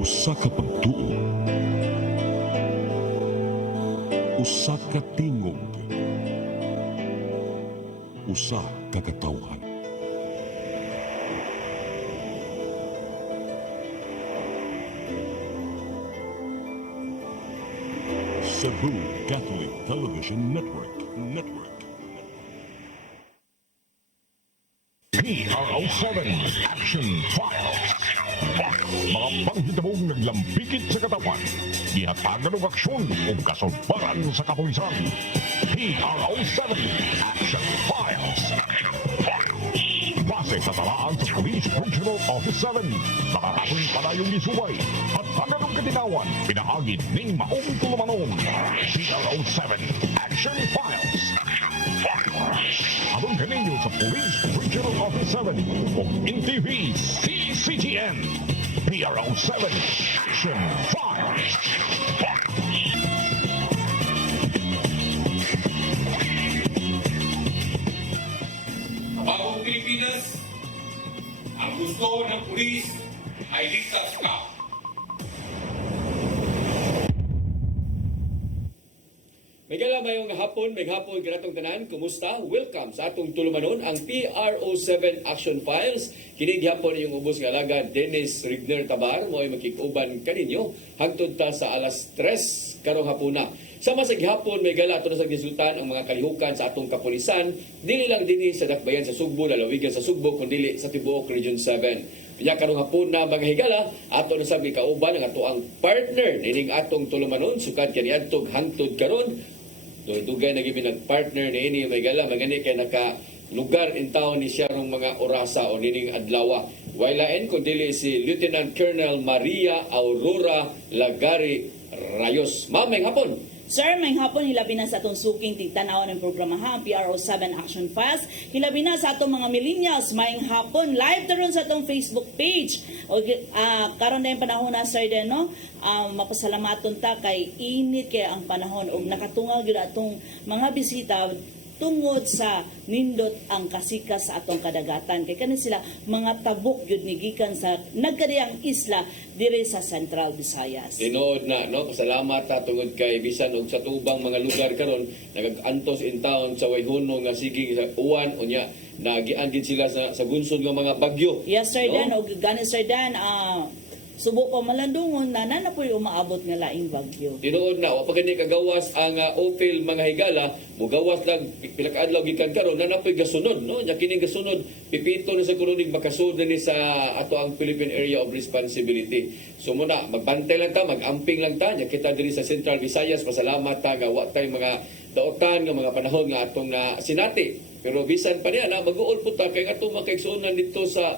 Usa ka pagtuo, usa ka tingog, usa ka katawhan. Cebu Catholic Television Network. PRO7 Action Files. Mga panghitabong naglambikit sa katawan, gihatagan ng aksyon o kasulbaran sa kapulisan. PRO7 Action Files. Base sa talaan sa Police Regional Office 7, nakatakoy palayong gisubay at paganong katinawan, pinahagid ning maong tulumanon. PRO7 Action Files. Abang kaninyo sa Police Regional Office 7 o NTV CCTN. PRO7 Action Files. Bagong Pilipinas, ang gusto ng pulis ay ligtas ka. Mayong hapon, kinatong tanan, kumusta? Welcome sa atong tulumanon, ang PRO7 Action Files. Kini gihapon yung ubos nga alagad Dennis Rigner Tabar, mo ay makikuban kaninyo hangtod ta sa alas 3 karong hapuna. Sama sa gihapon, may gala ato na sa gisultan ang mga kalihukan sa atong kapulisan, dili lang dinhi sa dakbayan sa Sugbo, lalawigan sa Sugbo, kundi sa tibuok Region 7. Kaya karong hapon na mga higala, ato na sabi kauban ang ato ang partner nining atong tulumanon, sukad kani adtog hangtod karon. Dugay na gibi nag-partner ni ini may gala magani kay naka lugar in town ni siya rong mga orasa o nining adlaw. Wailain kun dili si Lieutenant Colonel Maria Aurora Lagari Rayos. Ma'am, may hapon. Sir, may hapon hilabi na sa atong suking tigtanawan ng programa ha, PRO7 Action Files. Hilabi na sa atong mga millennials, may hapon live taron sa atong Facebook page. O karon na yung panahon na sir din, no? Mapasalamaton ta kay init kay ang panahon og nakatungal gyud atong mga bisita tungod sa nindot ang kasikas sa atong kadagatan kay kani sila mga tabok gyud ni gikan sa nagkadiyang isla dire sa Central Visayas. Tinood na, no? Pasalamat ta tungod kay bisan og sa tubang mga lugar karon nag-antos in town sa Wayhono nga sige sa uwan unya nagian gid sila sa gunsod nga mga bagyo. Yes sir, no? Dan og gani sir Dan subo pa malandungon na po umaabot nga laing bagyo. Tinuod na, wa pa gani kagawas ang Opel mga higala, mugawas lang pinakaadlaw gikan karon na napoy gasunod, no? Nya kini gasunod pipito na sa kurunig makasud ni sa ato ang Philippine Area of Responsibility. So muna magbantay lang ta, magamping lang ta, nya kita diri sa Central Visayas, pasalamat ta nga wa tay mga daotan nga mga panahon nga atong na sinati. Pero bisan pa niya na mag-uol po ta kay atong makaigsuonan dito sa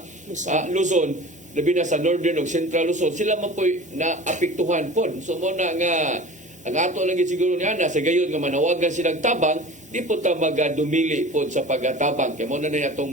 Luzon. Labi na sa Northern o Central Luzon, sila man po'y naapektuhan po. So muna nga, ang ato lang siguro niya na, sa gayon nga manawagan silang tabang, di po ta magadumili po sa pagtabang. Kaya muna na itong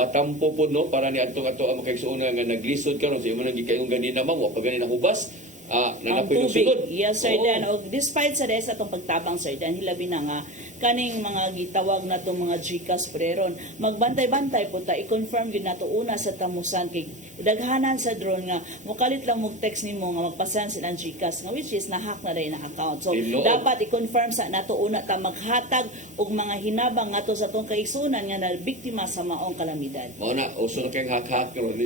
matampo po, no? Para ni atong ato ang makaigsuuna nga naglisod karon sa imo nang gikayong ganina mang, wa pa ganina hubas. Ang tubig. Yes, sir Dan. O, despite sa rest atong pagtabang, sir Dan, hilabi na nga, kaning mga gitawag na itong mga GCash preron, magbantay-bantay po ta, i-confirm yun na ito una sa tamusan, kay daghanan sa drone nga, mukalit lang mag-text ni mo nga magpasan silang GCash, nga which is nahack na rin ang account. So, dapat i-confirm sa nato una ta maghatag og mga hinabang nga to sa itong kaigsunan nga na biktima sa maong kalamidad. Mao na, uso na kayong hak-hak karon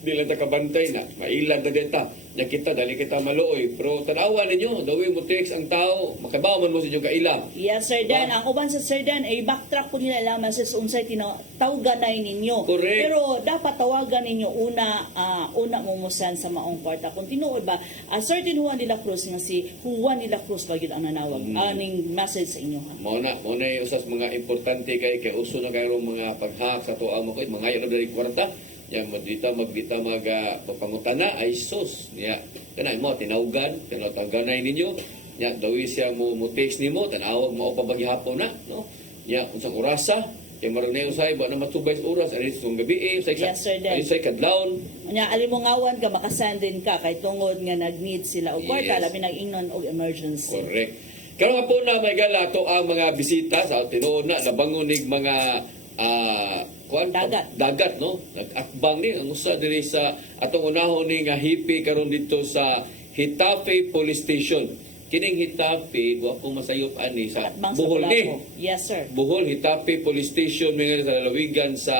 di lang ta kabantay na mailan na deta nya kita dali kita maluoy pero tanawa ninyo dawi mo text ang tao makabaw man mo sa inyong kaila. Yes sir Dan, ang uban sa sir Dan ay backtrack po nila lamang sa unsay tawganay ninyo. Correct. Pero dapat tawagan ninyo una mumusan sa maong kwarta kung tinuod ba certain Juan de la Cruz nga si Juan de la Cruz ba gyud ang nanawag aning message sa inyo ha. Mao na usas mga importante kay uso na kayo mga paghak sa tuwa mo ko mga ayo na dali kwarta yang magdita pangutana ay sus niya kanay mo tinawgan tinawganay ninyo niya dawi siya mo text nimo tanawag mo pa bagyapon na no niya unsang orasa kay maron na usay ba na matubay sa oras ari sa gabi usay Yes, sir, Dan. usay kadlawon Nya alimongawan ka makasend din ka kay tungod nga nag-need sila og kwarta Yes. labi nag-ingnon og emergency. correct. Karon nga po na may gala to ang mga bisita sa tinuod na nabangonig mga dagat no, nag-akbang ni ang usa diri sa atong unahon ni nga hipi karon dito sa Hitafe Police Station. Kining Hitafe, wa ko masayop ani sa Atbang sa Bohol ni. Bulaco. Yes, sir. Bohol Hitafe Police Station mga sa lalawigan sa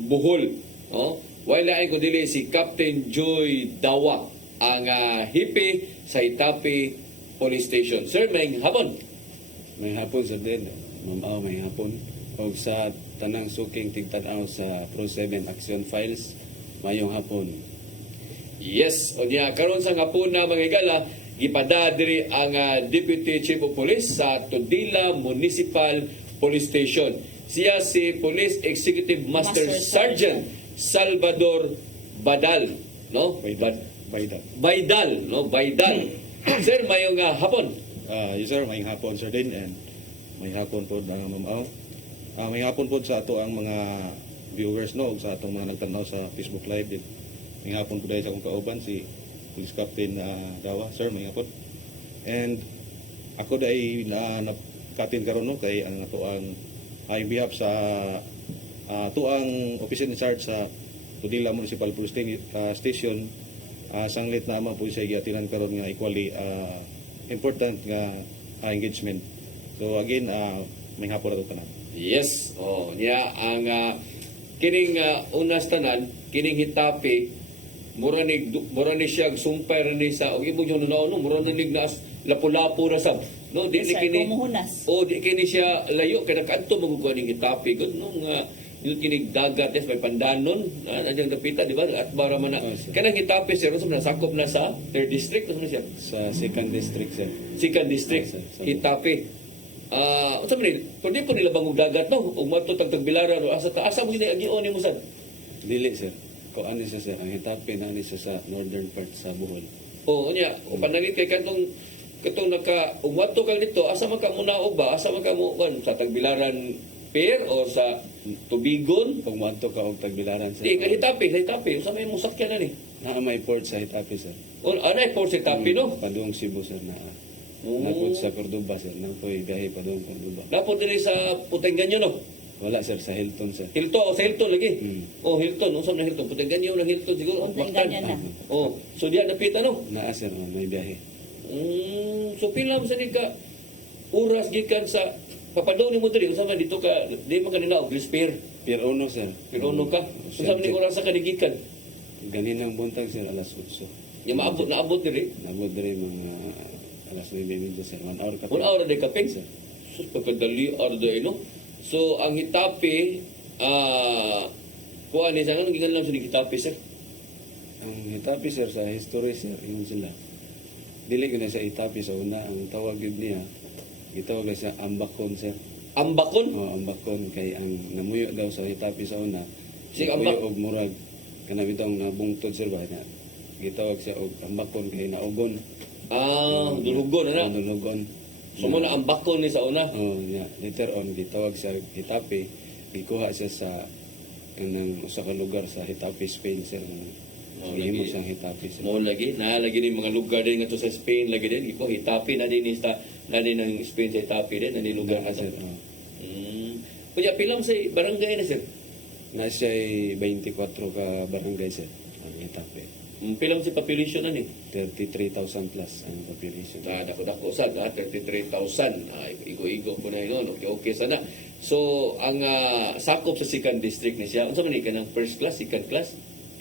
Bohol. No? Wala ay ko dili si Captain Joy Dawa ang hipi sa Hitafe Police Station. Sir, may hapon. May hapon sa din, mamaw may hapon. O sa tanang suking tigtanaw sa Pro 7 Action Files, mayong hapon. Yes, o niya karon sa hapon na mga igala, gipada diri ang Deputy Chief of Police sa Todila Municipal Police Station. Siya si Police Executive Master Sergeant Salvador Badal, no? Baydal, no? Baydal. Sir, mayong hapon. Yes sir, may hapon sir din and may hapon po mamaw. May hapon po sa ato ang mga viewers no sa atong mga nagtanaw sa Facebook Live din. May hapon po dahil sa akong kauban si Police Captain Dawa, sir, may hapon. And ako dahil Captain karon no kay ang ato ang behalf sa ato ang officer in charge sa Tudila Municipal Police Station. Sanglit na po siya giatinan karon nga equally important nga engagement. So again, may hapon na ito tanan. Yes. Oh, niya ang kining unas tanan, kining Hitafe, mura ni siya sumpay ni sa og imo yung no, mura ni nas lapu-lapu na sab. No, di Yes, sir. kini. Kumuhunas. Oh, di kini siya layo kay kanto magkuha ning Hitafe gud nung yung kinig dagat yes may pandanon adyang dapita di ba at bara man Oh, sir. kanang Hitafe sir unsa man sakop na sa 3rd district unsa man siya Sa 2nd District, sir. 2nd district Oh, sir. Hitafe unsa man ni pwede po nila bangog dagat no ug mato tagbilaran o asa taasa mo sila agion nimo sad Dili, sir. Kung ano siya, sir, ang Hitafe na siya sa northern part sa Bohol. o unya o panangit kay katong naka umato kang dito asa man ka munaog ba asa man ka mo sa tagbilaran pier o sa Tubigon Kung maadto ka og tagbilaran, sir. di ka Hitafe unsa may musakyan na ni Naa may port sa Hitafe, sir. o anay po sa Hitafe no Padung Cebu, sir, na Oo. napod sa Cordoba, sir. Napoy biyahe padung Cordoba. dapat diri sa Putenganyo no Wala, sir, sa Hilton, sir. Hilton o sa Hilton lagi Hmm. oh Hilton unsa na Hilton Putenganyo na Hilton siguro Putenganyo na. oh so diya napita no Naa, sir, may biyahe. so pila man sa ni ka oras gikan sa papadong ni mo diri unsa man dito ka di man kanila og spear Pier 1, sir. pero no ka unsa man ni oras sa kanigikan Ganinang buntag, sir, alas 8. nya naabot diri Nabot diri mga alas 9 minutos, sir. 1 hour ka. 1 hour de kapeng Sir. sus pagkadali arday no so ang Hitafe kuha ni sa nang gingan lang sa Hitafe sir Ang Hitafe, sir, sa history, sir, yun sila. Dili ko na sa Hitafe sa una. Ang tawag yun niya, gitawag na sa Ambakon, sir. Ambakon Ambakon, kay ang namuyo daw sa Hitafe sa una. Si namuyo Ambak- og murag, kanang itong nabungtod, sir, ba? Na, gitawag siya og Ambakon, kay naugon. dulugon na Dulugon. so mo na Ambakon ni sa una Yeah. Later on, gitawag siya Hitafe. Gikuha siya sa kanang usa ka lugar sa Hitafe, Spain, sir. Gihimo lagi. siyang Hitafe, sir. mo lagi lagi ni mga lugar din nga to sa Spain lagi din iko Hitafe na din sa na din ang Spain sa Hitafe din na lugar na Sir, sir kuya pilam sa barangay na sir na siya ay 24 ka barangay, sir. Ang Hitafe. pilam sa population na ni 33,000 plus ang population. dako-dako sad 33,000 igo-igo po na yun okay sana so ang sakop sa 2nd district ni siya unsa man ni kanang first class second class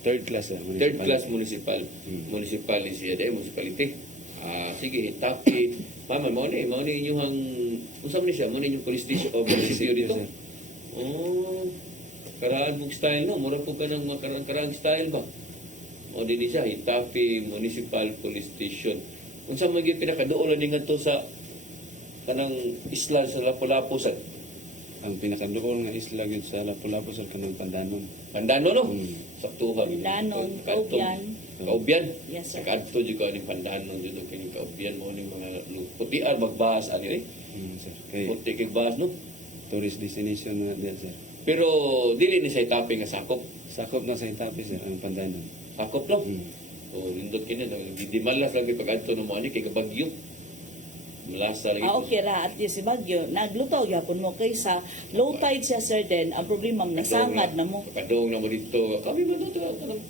Third class, sir. third class municipal municipal siya day municipality sige Hitafe mama mo ni inyong unsa man ni siya mo ni inyong police station o police station dito Yes, sir. oh karaan book style no mura po ka ng karang style ba o din siya Hitafe Municipal Police Station unsa man gyud pinakaduol ni ngadto sa kanang isla sa Lapu-Lapu sad Ang pinakaduol nga isla gyud sa Lapu-Lapu, sir, kanang Pandanon. Pandano no Mm. saktuhan Pandanon, Kaubyan. Kaubyan Yes, sir. Sakadto jud ka ni Pandanon jud kini Kaubyan mo ni mga putiar magbahas ani Sir. Kay puti kay bahas no tourist destination mga diyan, sir. pero dili ni sa Hitafe nga sakop Sakop na sa Hitafe, sir, ang Pandanon. sakop no Mm. o nindot kini di malas lang pag adto no mo ani kay kabagyo Malasa lagi. Okay ra at least si Bagyo naglutaw gyapon mo kaysa low tide siya sir then ang problema nasangad na mo. Padong na mo dito. Kami man dito,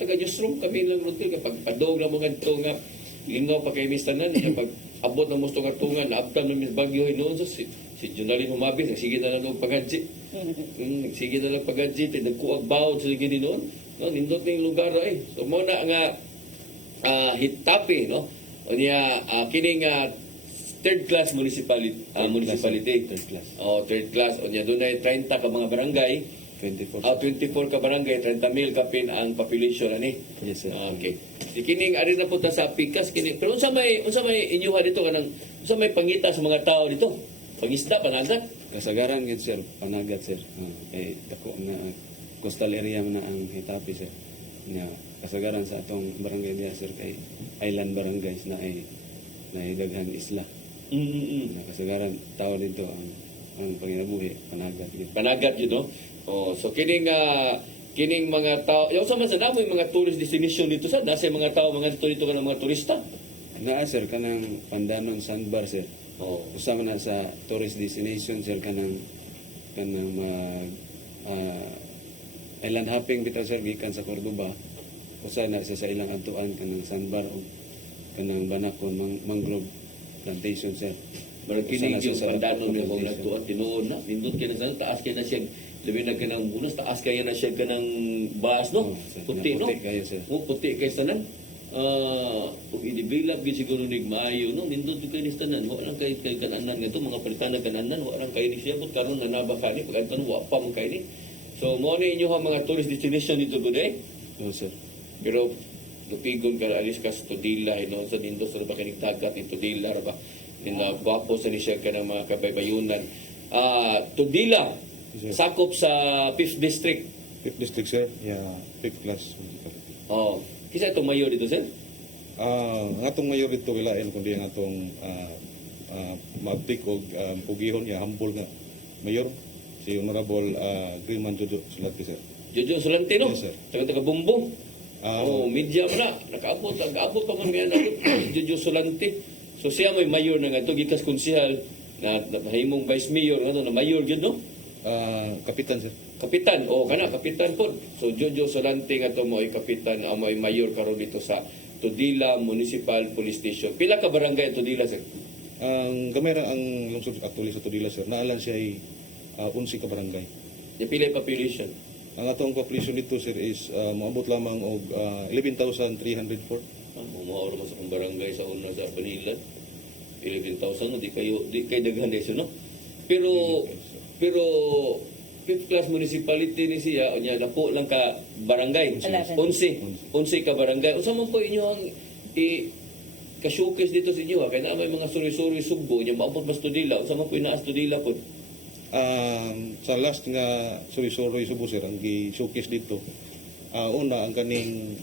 taga newsroom, kami lang ron kapag padong na mo ngadto nga lingaw pa kay Miss Tanan, pag abot na mo sa tungan, naabtan na Miss Bagyo noon so si Junalin Humabis, sige na lang pagadji. Sige na lang pagadji, nagkuag bawod sa gini noon. No, nindot ning lugar eh. So mo na nga hitapi, no? O niya kining third class municipality. Third class. Oh, third class. O niya doon ay 30 ka mga barangay. 24. 24 ka barangay, 30,000 kapin ang population ani. Yes, sir. Okay. Di kining ari na punta sa pikas kini. Pero unsa may inyuha dito kanang unsa may pangita sa mga tao dito? Pangisda, panagat. Kasagaran gid sir, panagat sir. Kay dako na coastal area man na ang Hitapi sir. Nya kasagaran sa atong barangay niya sir kay island barangays na ay daghan isla. Na kasagaran tao dito ang panginabuhi panagat gid. Panagat yun, no? Oh, so kining mga tao, yung sa man sa namoy mga tourist destination dito sa nasa mga tao mga dito ka ng mga turista. Naa sir kanang Pandanon Sandbar sir. Oh. Usama na sa tourist destination sir kanang mag island hopping bitaw sir gikan sa Cordoba. Usa na siya sa ilang adtuan kanang Sandbar o kanang Banakon mangrove plantation sir. Barang Usa kining na siya yung sa pandanon niya kung plantation. nagtuan tinuod na nindot kaya na sana taas kaya na siya labi na kanang bunos taas kaya na siya kanang baas no. Oh, sir. Puti no. Puti kayo, sir. Oh, puti kay tanan. Kung i-develop gid siguro nig maayo no nindot kay ni tanan wa lang kay kananan nga to mga palitan kananan wa lang kay ni siya pud karon na nabaka ni pag anton wa pa man kay ni. So mo ni inyo mga tourist destination dito guday. Oo sir. Pero lupigon ka alis ka sa Tudila no sa nindot sa ba kining dagat ni Tudila ra ba nina gwapo sa ni siya kanang mga kabaybayunan. Tudila Yes, sakop sa 5th district. 5th district sir, yeah, 5th class municipality. Oh, kisa itong mayor dito sir. Ang atong mayor dito wilain kundi ang atong mabtik og pugihon ya humble nga mayor si Honorable Griman Jojo Sulati sir. Jojo Solantino. Yes, sir. Taga Bumbong. Ah, Media mo na. Nakaabot pa man ngayon Jojo Solante. So siya may mayor na nga ito, gikas konsihal na mahimong vice mayor, ano, na mayor yun, no? kapitan sir. Kapitan, kapitan po. So Jojo Solante nga ito mo ay kapitan, mo ay mayor karon dito sa Tudila Municipal Police Station. Pila ka barangay ang Tudila, sir? Ang gamay ra ang lungsod actually sa Tudila sir. Naalan siya ay 11 ka barangay. Yung pila yung population? Ang atong population dito sir is moabot lamang og 11,304. Mauro mo sa kong barangay sa una sa Banilan. 11,000, di kayo daghan deso, no? Pero 5th class municipality ni siya, o niya, napo lang ka barangay. 11 ka barangay. Unsa man po inyo ang ka-showcase dito sa inyo, kaya na may mga suri-suri sugbo, niya maabot mas Tudila. Unsa man po inaas Tudila po? Sa last nga sorry subo sir ang gi-showcase dito. Una ang kaning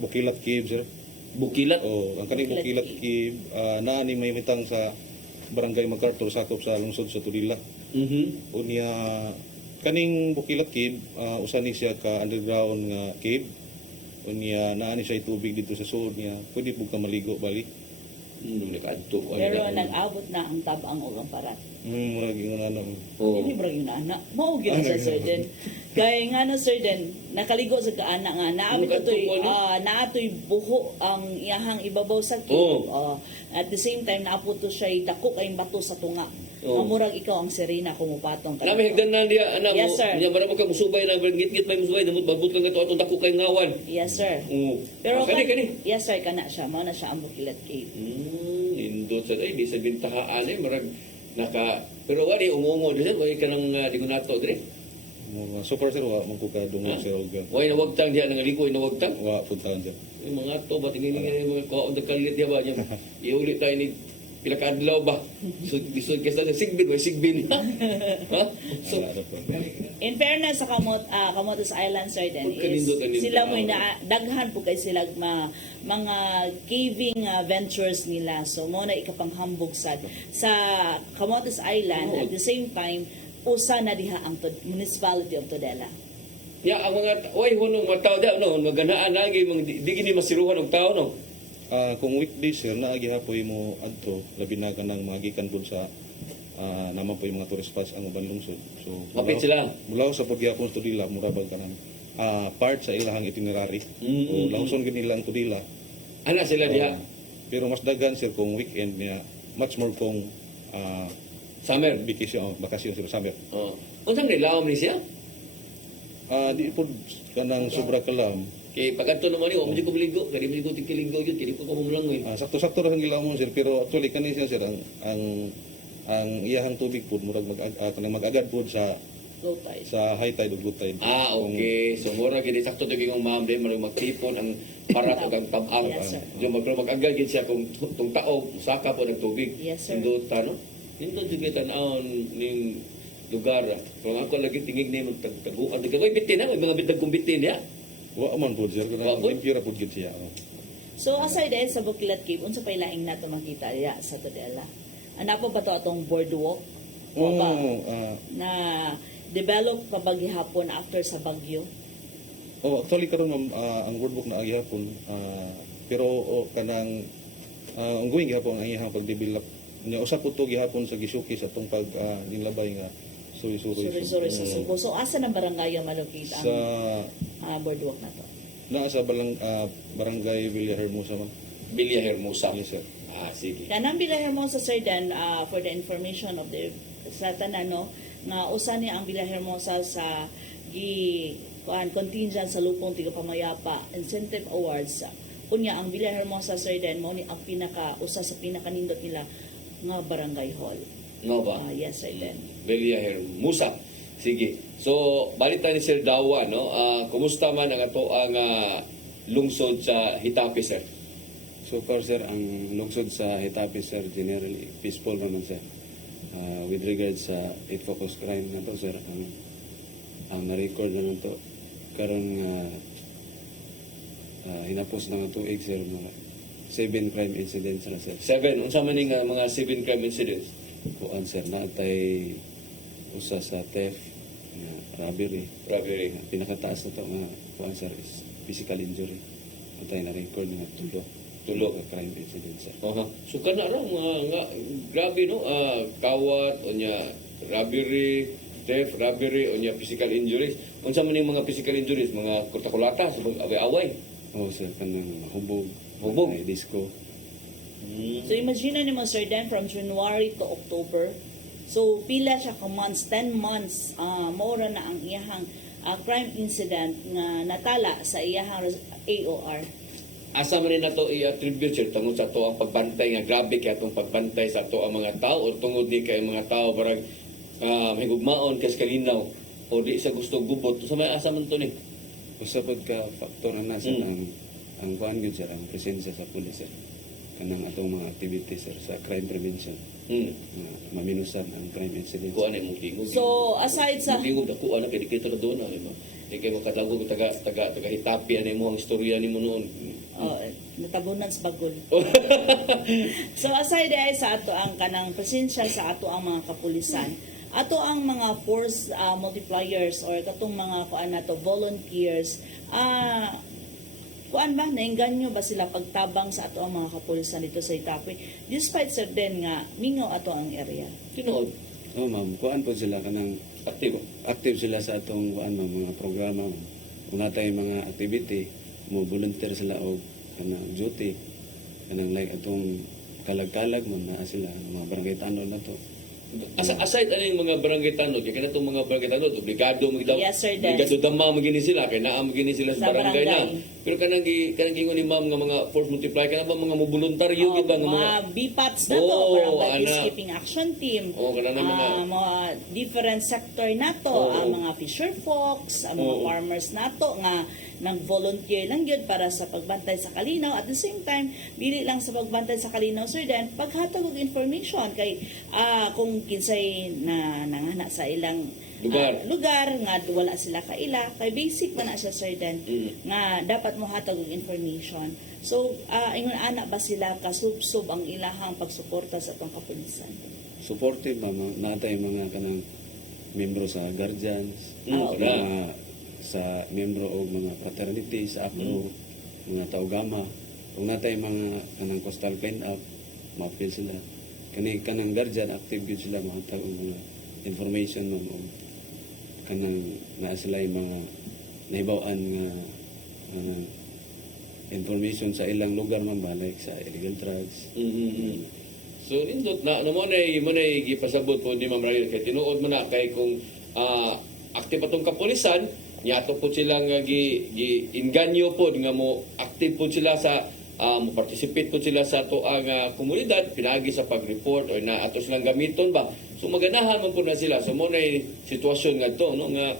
Bukilat Cave sir. Bukilat? Ang kaning Bukilat Cave naa ni may mitang sa Barangay MacArthur sakop sa lungsod sa Tudila. Unya kaning Bukilat Cave usa ni siya ka underground nga cave. Unya naa ni siya tubig dito sa suod niya. Pwede po ka maligo bali. Nakaadto ko. Pero nag-abot na ang tabang o ang parat. Murag ingon ana. Hindi bro yung anak. Mao gyud sa sir den. Kaya nga no sir den, nakaligo sa kaana nga naabot naatoy buho ang iyahang ibabaw sa cave. At the same time naaputo siya dako kay bato sa tunga. Mamurag ikaw ang Serena kumupatong ka. Nami higdan na diya ana mo. Yes, sir. Niya maramo ka musubay na ngit-ngit may musubay namut babut ka nga atong dako kay ngawan. Yes sir. Pero kani. Yes sir kana siya. Mao na siya ang Bukilat Cave. Indot sa di sa bintahaan marag pero wali umungo din wala ka nang di ko nato dire. Super sir wa man ko ka dungog sir og Why na wagtang diya nang likoy na wagtang. wa puntahan sir. Yung mga to ba tingin nga mga ko on the kalit diya ba niya. Iulit tayo ni pila ka adlaw ba. So bisod kesa sigbin. Ha? So In fairness sa Camotes Island sir den Kanindot sila mo na daghan po kay sila mga caving ventures nila. So mo na ikapanghambog sa Camotes Island at the same time usa na diha ang municipality of Tudela. ang mga hunong mga tao daw no maganaan lagi di gini masiruhan og tao no. Kung weekdays sir na gihapoy mo adto labi na kanang magikan pud sa naman po yung mga tourist spots ang uban lungsod. So Mapit sila. mula sa pagyapon sa Tudila murabag kanang part sa ilahang itinerary. Mm, So lawson gid nila ang Tudila. Ana sila diha. Pero mas dagan sir kung weekend niya much more kung Summer. vacation bakasyon sir summer. Oh. Unsang nilawom ni siya? Di po kanang sobra kalam. Kay pagkanto naman ni, mo di ko maligo, kay di maligo tigkiligo yun, kay di ko kumulangoy. Sakto-sakto ra ang gilawon sir pero actually kani siya sir ang iyahang tubig po murag kanang mag-agad po sa Low tide. high tide ug low tide. Okay. So mura gid sakto to kung ma'am din marag magtipon ang parat ug ang tab-ang. Yes, sir. So mag-agad gid siya kung tung taog saka po ng tubig. Yes, sir. Sinduta no. Hindi jud kita naon ning lugar. Kung ako lagi tingig ni magtaguan di kay bitin na, may mga bitag kong bitin ya. Wa man po sir Wa kanang po? limpyo ra po gid siya. So aside dahil sa Bukidnon Cave, unsa pay laing nato makita diya sa Tudela? Ana po ba to atong boardwalk? O ba na develop pa ba gihapon after sa bagyo? Actually karon ma'am ang boardwalk na gihapon pero kanang ongoing gihapon ang iyang pag-develop nya usa po to gihapon sa gisuki sa tong pag nilabay nga suri-suri Sorry sa Cebu. So asa ng barangay ang malukita sa ang boardwalk na to? naa sa barangay Villa Hermosa ma'am. Bilya Hermosa. Yes sir. Sige. Kanang Villa Hermosa sir then for the information of the sa tanan no nga usa ni ang Villa Hermosa sa contingent sa lupong tiga pamayapa incentive awards. Unya ang Villa Hermosa sir then mo ni ang usa sa pinakanindot nila nga barangay hall. No ba? Yes sir then. Belia Hermosa. Sige. So, balik tayo ni Sir Dawa, no? Kumusta man ang ato ang lungsod sa Hitapi, sir? So far sir, ang lungsod sa Hitapi sir, generally peaceful naman sir. With regards sa hate focus crime na to sir, ang na-record naman to karon nga hinapos na nga tuig sir, mga 7 crime incidents na sir. 7. Unsa man ning mga 7 crime incidents? Kuan sir, naatay usa sa theft, nga robbery. Robbery. Pinakataas na to nga kuan sir is physical injury. Atay na record nga tulo nga crime incident sir. So, kana ra nga grabe, no? Kawat, o niya, robbery, theft, robbery, o niya, physical injuries. Unsa man ning mga physical injuries? Mga kurta-kulata, away-away. Oh sir, kanang hubog, Hubog? may disco. So imagine na mo sir then from January to October. So pila siya ka months, 10 months maura na ang iyahang crime incident nga natala sa iyahang AOR. Asa man na to i-attribute sir tungod sa to ang pagbantay nga grabe kay atong pagbantay sa to ang mga tao o tungod di kay mga tao barag may gugmaon kay kalinaw o di sa gusto gubot sa may asa man to ni. Usapod ka faktor na sir Mm. ang kuan gyud sir, ang presensya sa pulis sir. Kanang atong mga activities sir sa crime prevention. Maminusan ang crime incidents. Kuan ay mong tingog. So aside sa tingog na kuan na kay dikita ra doon ay di kay makatagog taga Hitapi ani mo ang istorya nimo noon. natabunan sa bagol. So aside dahil sa ato ang kanang presensya sa ato ang mga kapulisan, ato ang mga force multipliers or katong mga kuan nato volunteers, kuan ba nainganyo ba sila pagtabang sa ato ang mga kapulisan dito sa Hitapi despite certain nga mingaw ato ang area? Tinuod Oh ma'am, kuan po sila kanang active sila sa atong kuan ma'am, mga programa. Kung natay mga activity, mo volunteer sila og kanang duty, kanang like atong kalag-kalag man na sila mga barangay tanod na to. aside ano yung mga barangay tanod, kaya kanatong mga barangay tanod, obligado magdaw. Yes, sir, Des. Obligado damang magini sila, kaya naa magini sila sa Sa barangay na. barangay. Pero kanang ingon ni ma'am nga mga force multiplier, kana ba mga voluntaryo Oh, ba nga mga mga BPATs na to, Oo, Barangay ana. Peacekeeping Action Team. Oo, kana na mga different sector na to, Oo. ang mga fisher folks, ang mga Oo. farmers na to, nga nag-volunteer lang yun para sa pagbantay sa kalinaw. At the same time, bili lang sa pagbantay sa kalinaw, sir, then paghatag og information kay kung kinsay na nangana sa ilang lugar nga wala sila kaila kay basic man na siya sir then nga dapat mo hatag og information. So ingon ana ba sila kasubsob ang ilahang pagsuporta sa atong kapulisan? Supportive ma'am, natay mga kanang membro sa guardians, Okay. mga sa membro og mga fraternity sa APRO, mga taugama, kung natay mga kanang coastal clean up, mapil sila. Kanang guardian, active gyud sila makatag og mga information nun o kanang naa sila yung mga nahibaw-an nga kanang information sa ilang lugar man ba, like sa illegal drugs. So nindot na mo na gipasabot po ni Ma'am Rail kay tinuod mo na kay kung active atong kapulisan niyato po sila nga gi-inganyo po nga mo active po sila sa mo participate po sila sa ato ang komunidad pinagi sa pag-report o na ato silang gamiton ba. So maganahan man po na sila. So mo na sitwasyon nga to no nga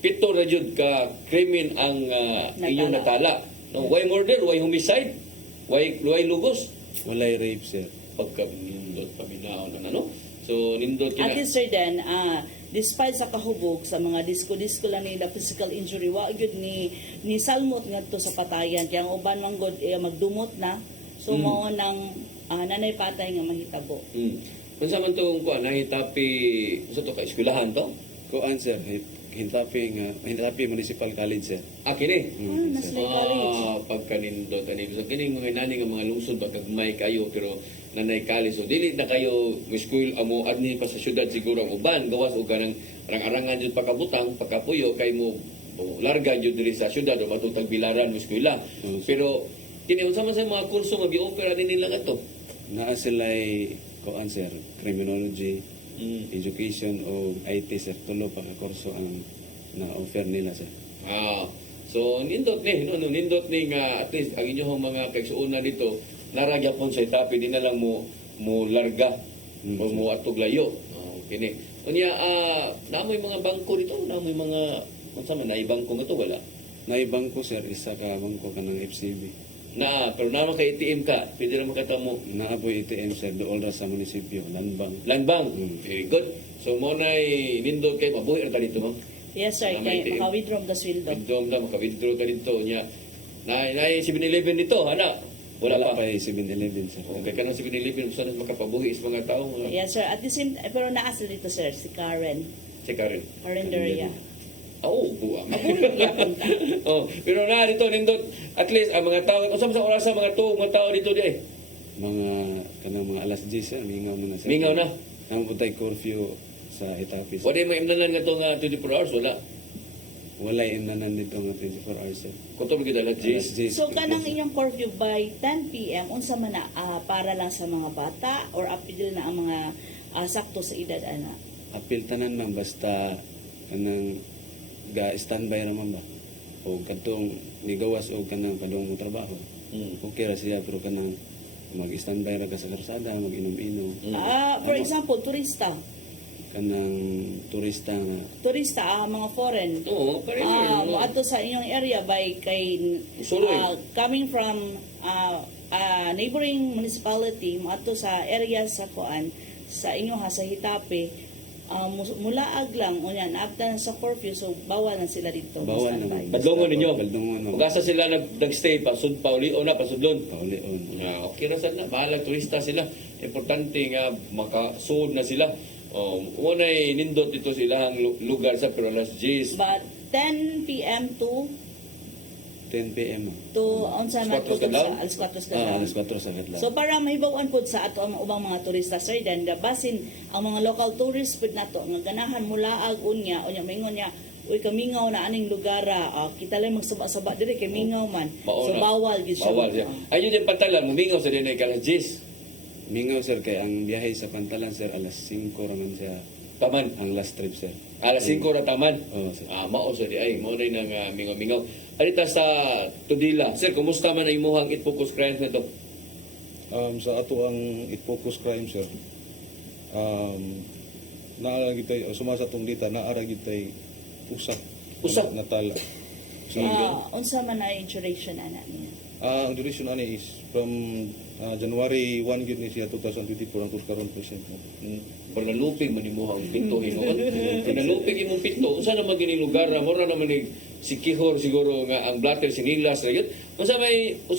pito ra jud ka krimen ang inyong natala. No, why murder, why homicide, why lugos, Walay rape, sir. pagka nindot paminaw ng ano. So nindot At kina least, sir, then, despite sa kahubog, sa mga disco lang nila physical injury, wa gyud ni salmot ngadto sa patayan. Kaya ang uban man god magdumot na. So mao nang nanay patay nga mahitabo. Unsa man tong kuan nahitapi unsa to ka eskwelahan to? Kuan, sir, Hintapi Municipal College, sir. Kini. Naslay College. Pagkanindot ani so kini mga nani nga mga lungsod pagkagmay kayo pero nanay kali so dili na kayo mo school amo adni pa sa syudad siguro ang uban gawas og kanang arangan jud pagkabutang pagkapuyo kay mo larga jud diri sa syudad o matutag bilaran mo eskwela. Pero kini unsa man sa mga kurso nga gi-offer ani nila kadto? Naa sila'y kuan, sir, criminology, education o IT, sir. Tulo pa ka kurso ang na-offer nila, sir. So nindot ni nindot ni nga at least ang inyong mga kaigsuonan dito naragyapon sa itapi di na lang mo larga o mo atog layo. Kini. Unya namoy mga bangko dito, namoy mga unsa man nay bangko nga to wala. Naibang ko, sir, isa ka bangko ka ng FCB. Pero naman kay ATM ka, pwede na makatamo Naapoy ATM, sir, dool ra sa munisipyo, Landbang. landbang. Very good. So mo nay nindot kay mabuhi ra ka dito ma'am. Yes, sir. May Kay maka-withdraw ka sweldo. Withdraw ka, maka-withdraw ka dito nya. Nay 7-Eleven dito, ana. Wala pa. pa 7-Eleven, sir. Okay, kanang 7-Eleven saan makapabuhi sa mga tao. Yes, sir. At the same, pero naasa dito, sir, si Karen. Si Karen. Karen Doria. Buwa. Mabuhay yapon ta. Pero na dito nindot at least ang mga tao usam sa oras sa mga tao dito di ay. Mga, kanang mga alas 10, sir, mingaw mo na, sir. Mingaw na. Nang putay curfew sa Itapi, sir. Wala may imnanan nga to nga 24 hours wala. Walay inanan dito nga 24 hours, sir. Kutob gid alas Alas 10. 10. So, kanang inyong curfew by 10 p.m., unsa man na, para lang sa mga bata or apil na ang mga sakto sa edad, ana? Apil tanan man basta kanang ga-standby raman ba. O katong nigawas o kanang padung mo trabaho. Okay ra siya pero kanang mag-standby ra ka sa karsada, mag-inom-inom. For example, turista. Kanang turista nga Turista, mga foreign. Oo, kare Ato sa inyong area by kay Suroy. coming from neighboring municipality ato sa area sa kuan sa inyo sa Hitape mulaag lang unya naabtan sa curfew so bawal na sila dito bawal na standby. Badlongon ninyo. Badlongon mo. Ug asa sila nag-stay pa sud pauli o na pasudlon. Paulion. Okay ra sad na bahala turista sila. Importante nga makasud na sila. Unay nindot dito sila ang lugar sa pero alas 10. But 10 p.m. to 10 p.m. unsa Alas 4 man to ka daw? sa alas 4 ka Alas daw. 4 sa kadlaw. So para mahibawan pud sa ato ang ubang mga turista sir then basin ang mga local tourists pud nato nga ganahan mulaag unya maingon niya uy kamingaw na aning lugar kita lang magsaba-saba diri kay mingaw man. So bawal gid siya. Bawal siya. Ayun yung pantalan mumingaw sa dinay kalas 10. Mingaw, sir, kay ang biyahe sa Pantalan, sir, alas 5 raman siya Taman. ang last trip, sir. Alas 5 ra taman. Oo, sir. Mao sa di ay mo rin ang mingaw-mingaw. Arita sa Tudila. Sir, kumusta man ang imuhang It Focus Crimes na to? Sa ato ang it-focus crime, sir, naara gitay sumasa tong dita naara gitay usa natala. Unsa man ay duration ana niya? Ang duration ani is from January 1 gid ni siya 2024 ang karon present. Pero nalupig man imuhang pito hinuon. Nalupig imong pito. Unsa naman gini lugar mo ra naman ni si Kihor siguro nga ang blatter sinilas ra gyud. Unsa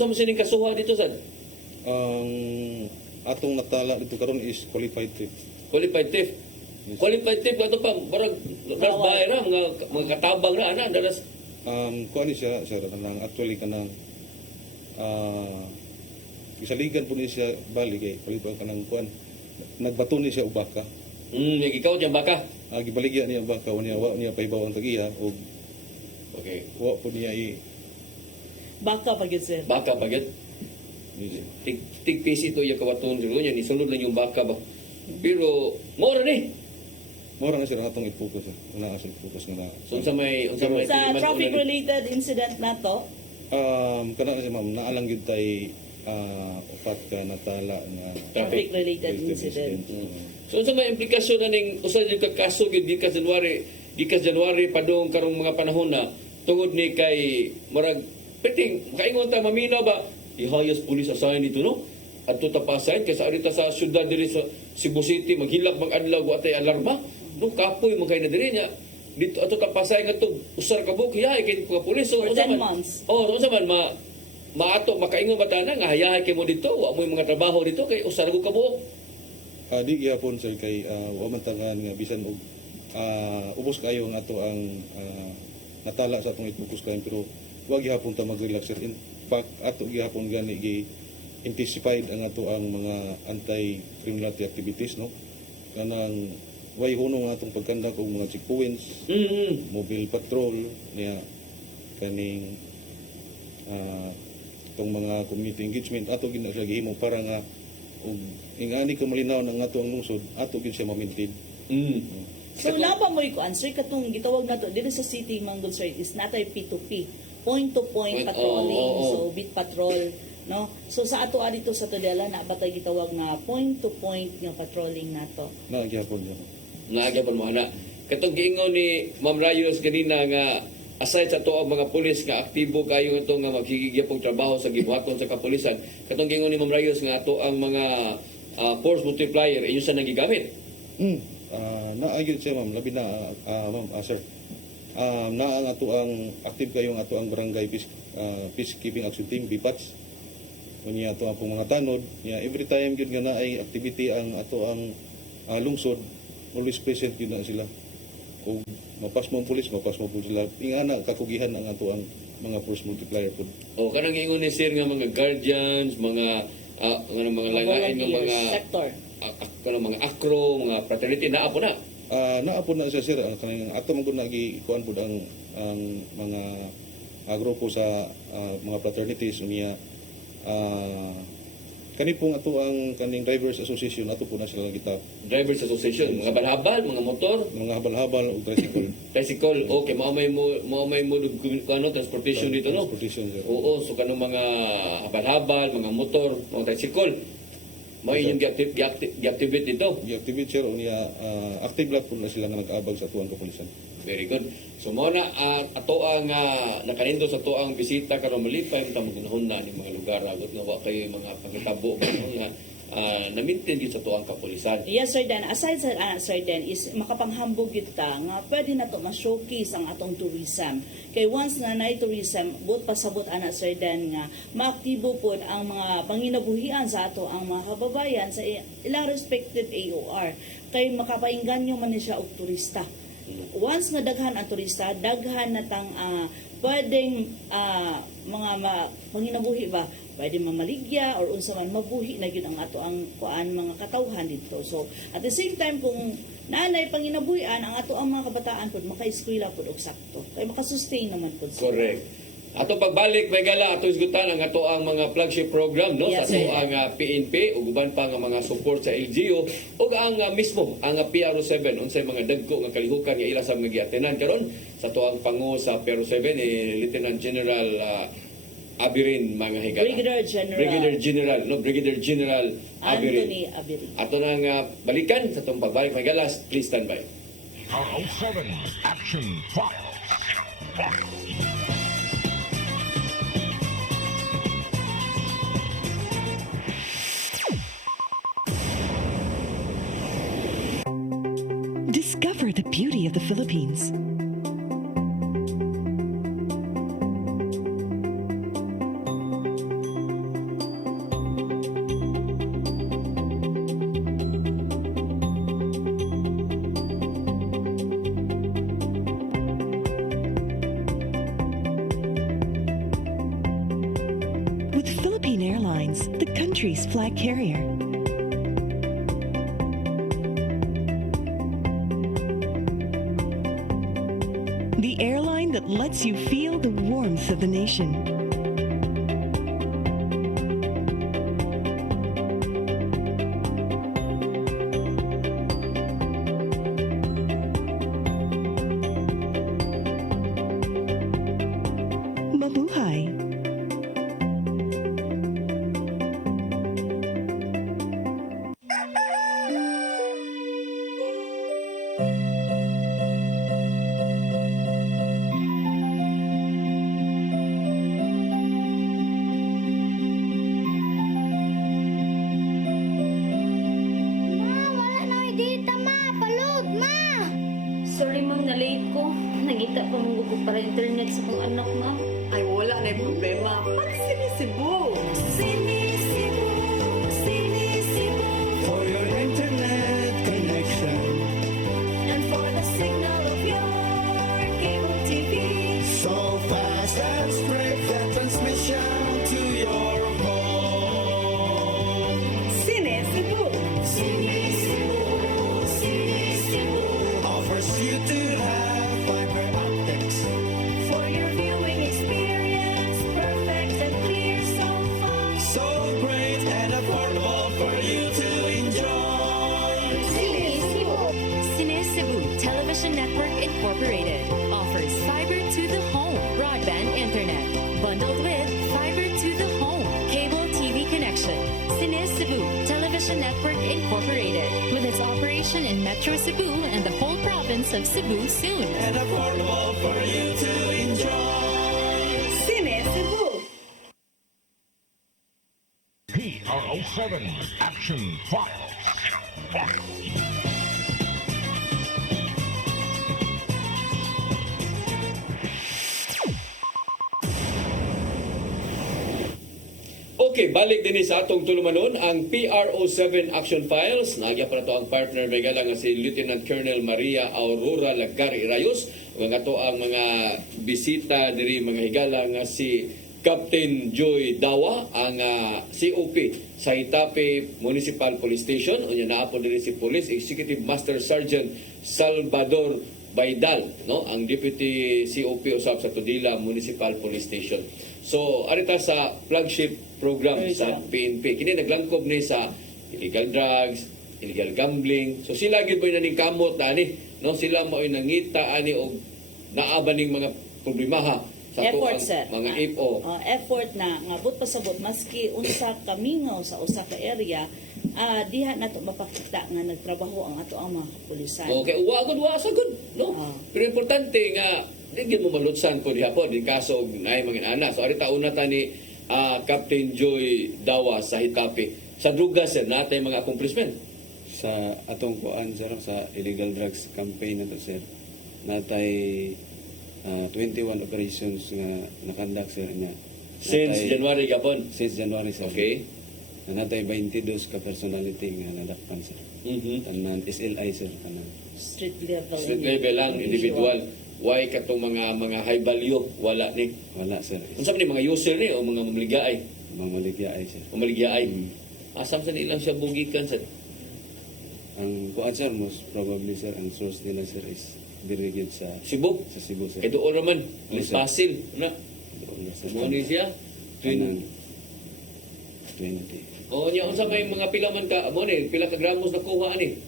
mo sining kasuha dito sad? Ang atong natala dito karon is qualified theft. Qualified theft. Qualified theft ato pa barag das bahay ra mga katabang ra ana dalas Kuan ni siya sir kanang actually kanang Gisaligan po niya siya bali kay palibang kanang kuan. Nagbato niya siya og baka. Ikaw dyan baka. Gibaligya niya ang baka wa niya paibaw ang tagiya og Okay. wa po niya Baka pa gyud sir. Baka pa gid. Tig pisi ito yung kawaton siguro niya. Nisunod lang yung baka ba. Pero, mora ni. mora na sila atong i-focus. Wala sa focus nga na. So, sa may Sa traffic-related incident na to, Kana kasi ma'am, naalang yun tayo upat ka natala nga traffic-related incident. So sa may implikasyon na ning usa yung kakaso gyud gikas January padung karong mga panahon na tungod ni kay marag piting kaingon ta maminaw ba ihayas police assign dito no adto ta pasayn kaysa arita sa syudad diri sa Cebu City maghilak mag-adlaw wa tay alarma no kapoy magkay na diri nya dito ato ta pasayn ngadto usar ka buok hiya kay mga pulis so For 10 months. unsa man maato makaingon ba tanan nga hayahay kay mo dito wa mo mga trabaho dito kay usar ko ka buok. di gyapon sir kay wa man tangan nga bisan og ubos kayo nga ato ang natala sa atong i-focus kayo pero wag gyapon ta mag-relax sir. In fact ato gyapon gani gi intensified ang ato ang mga anti-criminality activities no kanang way hunong nga atong pagkandak og mga checkpoints, mobile patrol niya kaning itong mga community engagement ato gid na siya gihimo para nga og ingani ka malinaw ng ato ang lungsod ato gid siya ma-maintain. So laba mo ko answer katong gitawag nato dito sa city Manggol sir is natay P2P, point to point patrolling. So beat patrol no. So sa ato dito sa Tudela na batay gitawag nga point to point nga patrolling nato. Nagyapon niya. Naagyapan mo ana. Katong giingon ni Ma'am Rayos kanina nga aside sa to ang mga pulis nga aktibo kayo ito nga maghigigyapong trabaho sa gibuhaton sa kapulisan. Katong giingon ni Ma'am Rayos nga ato ang mga force multiplier inyo sa nagigamit. Naayod siya ma'am, labi na ma'am, sir. Na ang ato ang active kayo ang ato ang barangay peacekeeping action team BPATS. Unya ato ang mga tanod, every time gyud nga na ay activity ang ato ang lungsod, always present gyud na sila. Kung mapas mo ang pulis sila. Ingana kakugihan ang ato ang mga force multiplier po. O kanang giingon ni sir nga mga guardians, mga langain ng mga sector. kanang mga akro, mga fraternity naa po na. Naapod na siya sir kanang ato man gud nagikuan pud ang mga grupo sa mga fraternities unya kani pong ato ang kaning drivers association ato po na sila gitap Drivers Association, mga balhabal, mga motor, mga habal-habal o tricycle tricycle. Okay, mao may mo transportation dito no. transportation sir. Oo, so kanang mga habal-habal, mga motor, mga tricycle. Mao inyong gi-activate dito. Gi-activate sir unya active lang po na sila nga nag-abag sa tuwang kapulisan. Very good. So mao na ato ang nakanindo sa ato ang bisita karon malipay ta magunahon na ni mga lugar agot nga wa kayo mga pagitabo nga na-maintain gyud sa ato ang kapulisan. Yes, Sir Dan. Aside sa Sir Dan, is makapanghambog kita nga pwede na to ma-showcase ang atong tourism. Kay once na na tourism, but pasabot ana Sir Dan nga maaktibo po ang mga panginabuhian sa ato ang mga kababayan sa ilang respective AOR. Kay makapainganyo man ni siya og turista. Once nga daghan ang turista, daghan na tang pwedeng mga panginabuhi ba pwede mamaligya or unsa man mabuhi na gyud ang ato ang kuan mga katawhan dito. So at the same time kung naanay panginabuhian ang ato ang mga kabataan pud maka-eskwela pud og sakto kay maka-sustain naman pud sila. Correct. Ato pagbalik may gala ato isgutan ang ato ang mga flagship program no Yes, sa ato sir. ang PNP ug uban pa nga mga support sa LGU ug ang mismo ang PRO7 unsay mga dagko nga kalihukan nga ila sa mga giatenan karon sa ato ang pangu sa PRO7 Lieutenant General Abirin mga higala. Brigadier General Abirin. Anthony Abirin. Ato nang balikan sa atong pagbalik may galas, please stand by. PRO7 Action Files. Discover the beauty of the Philippines. With Philippine Airlines, the country's flag carrier. The airline that lets you feel the warmth of the nation. Mabuhay. Ma, wala na may data, ma. Palod, ma. Sorry ma'am, na late ko. Nangita pa mong gugo para internet sa kong anak ma'am. Ay, wala na yung problema. Pag sinisibo. Sinisibo, sinisibo. For your internet connection. And for the signal of your cable TV. So fast and straight that transmission to your home. Sinisibo. Sinisibo, sinisibo. Offers you to have fiber optics. For your viewing experience, perfect and clear so far. So great and affordable for you to enjoy. Sinisibo. Cine Cebu Television Network Incorporated offers fiber to the home broadband internet bundled with fiber to the home cable TV connection. Cine Cebu Television Network Incorporated with its operation in Metro Cebu and the whole province of Cebu soon. And affordable for you to enjoy. Sinisibo. PRO7 Action Files. Okay, balik din sa atong tulumanon ang PRO7 Action Files. Nagya pa na to ang partner may gala nga si Lieutenant Colonel Maria Aurora Lagari Rayos. Ug nga to ang mga bisita diri mga higala nga si Captain Joy Dawa, ang COP sa Hitape Municipal Police Station. Unya naapon diri si Police Executive Master Sergeant Salvador Baydal, no, ang Deputy COP usab sa Tudela Municipal Police Station. So, arita sa flagship program sa PNP. Kini naglangkob ni sa illegal drugs, illegal gambling. So sila gid boy naning kamot ani, no, sila mao nangita ani og naaba ning mga problemaha sa Effort, tuang sir. mga IPO. Effort na ngabot pasabot maski unsa kamingaw sa usa ka area, diha nato mapakita nga nagtrabaho ang ato ang mga kapulisan. Okay, wa sagod, no? Pero importante nga di mo malutsan po diha po din kaso nay mga ana. So arita una ta ni Captain Joy Dawa sa Hitape. Sa druga sir natay mga accomplishment. Sa atong kuan sir sa illegal drugs campaign na to sir. Natay 21 operations nga nakandak sir niya. Since January gapon. Since January sir. Okay. Natay 22 ka personality nga nadakpan sir. Tanan SLI sir tanan. Street level. Street level lang individual. Why katong mga high value wala ni. Wala sir. Unsa man ni mga user ni o mga mamaligyaay? Mga maligyaay sir. Mamaligyaay. Asam sa nilang siya bugikan sir. Ang kuan sir most probably sir ang source nila sir is dirigid sa Cebu. sa Cebu sir. Kay doon naman, Oo, Lis sir. Basil. Na, Doon na, sir. mo ni siya. Tanan 20. O niya, unsa may mga pila man ka, mo ni, pila ka gramos na kuha ani?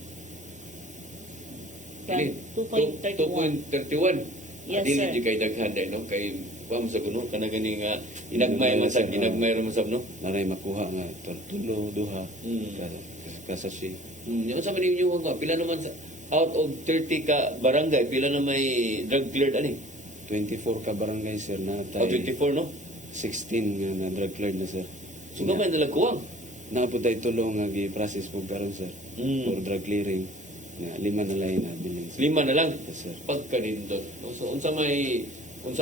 Ini, 2.31. 2.31. Yes, Dili sir. di kay daghan day no kay pam sa kuno kana gani nga inagmay man sa ginagmay ra man sab no. Naray makuha nga tulo duha Mm. kasashi. Unsa man ninyo nga pila naman sa out of 30 ka barangay pila na may drug cleared ani? 24 ka barangay sir na O 24 no. 16 nga na drug cleared na sir. So gamay na lang kuwang. Naputay tulong nga gi-process po karon sir for drug clearing nga 5 na lain na bilin sir. 5 na lang. Yes, sir. Pagkanindot. So unsa